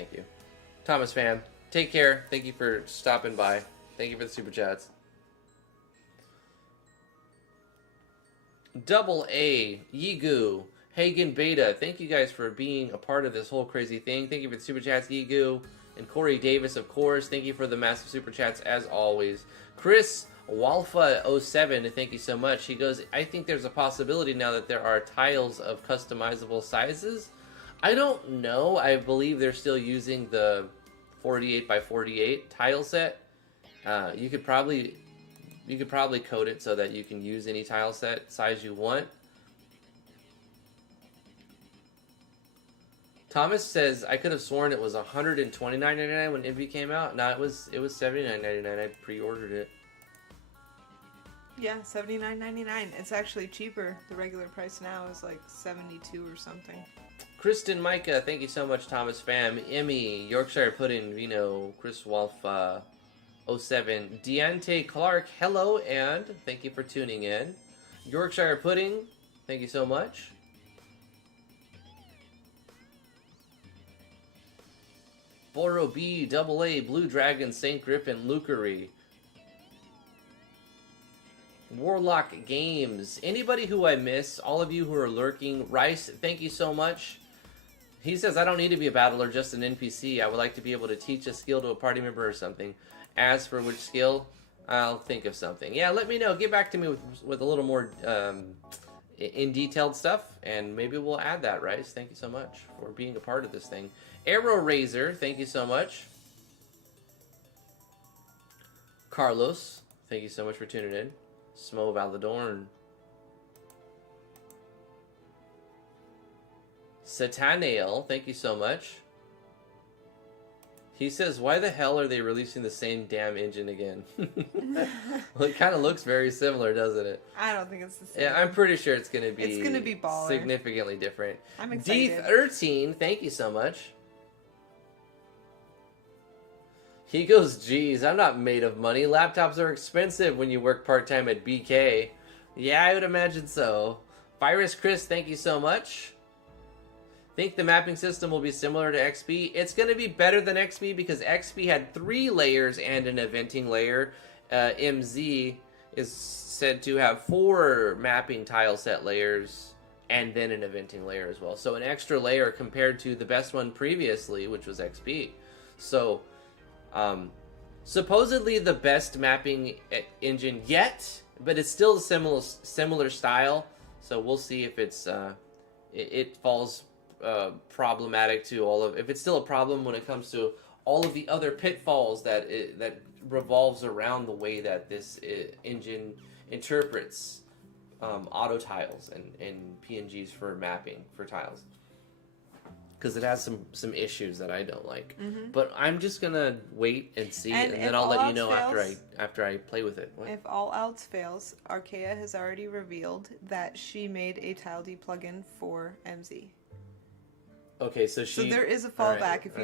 Thomas Fan, Take care. Thank you for stopping by. Thank you for the super chats. Double A, Yigu, Hagen Beta. Thank you guys for being a part of this whole crazy thing. Thank you for the super chats, Yigu. And Corey Davis, of course. Thank you for the massive super chats, as always. Chris Walfa07, thank you so much. He goes, I think there's a possibility now that there are tiles of customizable sizes. I don't know. I believe they're still using the 48 by 48 tile set. You could probably code it so that you can use any tile set size you want. Thomas says, I could have sworn it was $129.99 when MV came out. No, it was $79.99. I pre-ordered it. Yeah, $79.99. It's actually cheaper. The regular price now is like $72 or something. Kristen Micah, thank you so much, Thomas Fam. Emmy, Yorkshire Pudding, Vino, Chris Wolf, 07. Deante Clark, hello, and thank you for tuning in. Yorkshire Pudding, thank you so much. Boro B, Double A, Blue Dragon, St. Griffin, Lukery. Warlock Games. Anybody who I miss, all of you who are lurking. Rice, thank you so much. He says, I don't need to be a battler, just an NPC. I would like to be able to teach a skill to a party member or something. As for which skill, I'll think of something. Yeah, let me know. Get back to me with a little more in detailed stuff, and maybe we'll add that, Rice. Thank you so much for being a part of this thing. Arrow Razor, thank you so much. Carlos, thank you so much for tuning in. Smo Valadorn. Satanael, thank you so much. He says, why the hell are they releasing the same damn engine again? Well, it kind of looks very similar, doesn't it? I don't think it's the same. Yeah, I'm pretty sure it's going to be... It's going to be baller. Significantly different. I'm excited. D13, thank you so much. He goes, geez, I'm not made of money. Laptops are expensive when you work part-time at BK. Yeah, I would imagine so. Virus Chris, thank you so much. Think the mapping system will be similar to XP. It's going to be better than XP because XP had 3 layers and an eventing layer. MZ is said to have 4 mapping tile set layers and then an eventing layer as well. So an extra layer compared to the best one previously, which was XP. So, supposedly the best mapping engine yet, but it's still a similar style. So we'll see if it's it falls problematic to all of, if it's still a problem when it comes to all of the other pitfalls that that revolves around the way that this engine interprets auto tiles and PNGs for mapping for tiles, because it has some issues that I don't like. Mm-hmm. But I'm just gonna wait and see, and then I'll let you know after I play with it. What? If all else fails, Archaea has already revealed that she made a TileD plugin for MZ. Okay, so there is a fallback. Right, if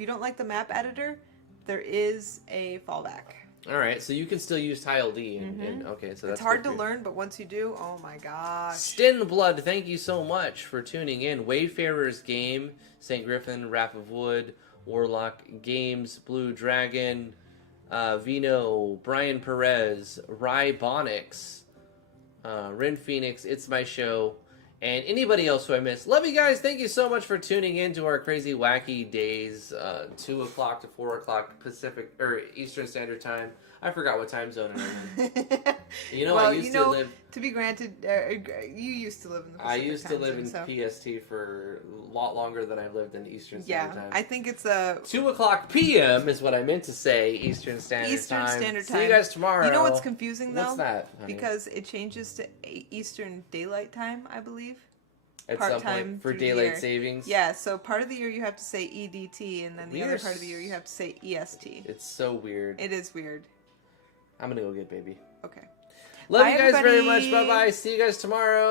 you don't like the map editor, there is a fallback. All right, so you can still use TileD. And okay, so that's it's hard to learn, but once you do, oh my gosh. Stinblood, thank you so much for tuning in. Wayfarer's Game, St. Griffin, Wrath of Wood, Warlock Games, Blue Dragon, Vino, Brian Perez, Rybonics, Ren Phoenix, It's My Show, and anybody else who I missed. Love you guys. Thank you so much for tuning in to our crazy, wacky days, 2 o'clock to 4 o'clock Pacific or Eastern Standard Time. I forgot what time zone I'm in. You know, well, I used to live. To be granted, you used to live in the Pacific I used to live in zone, PST for a lot longer than I've lived in Eastern Standard Time. Yeah, I think it's a 2 o'clock p.m. is what I meant to say. Eastern Standard Time. See you guys tomorrow. You know what's confusing though? What's that, honey? Because it changes to Eastern Daylight Time, I believe. At some point for daylight savings. Yeah, so part of the year you have to say EDT, and then the other part of the year you have to say EST. It's so weird. It is weird. I'm gonna go get baby. Okay. Love you guys very much. Bye bye. See you guys tomorrow.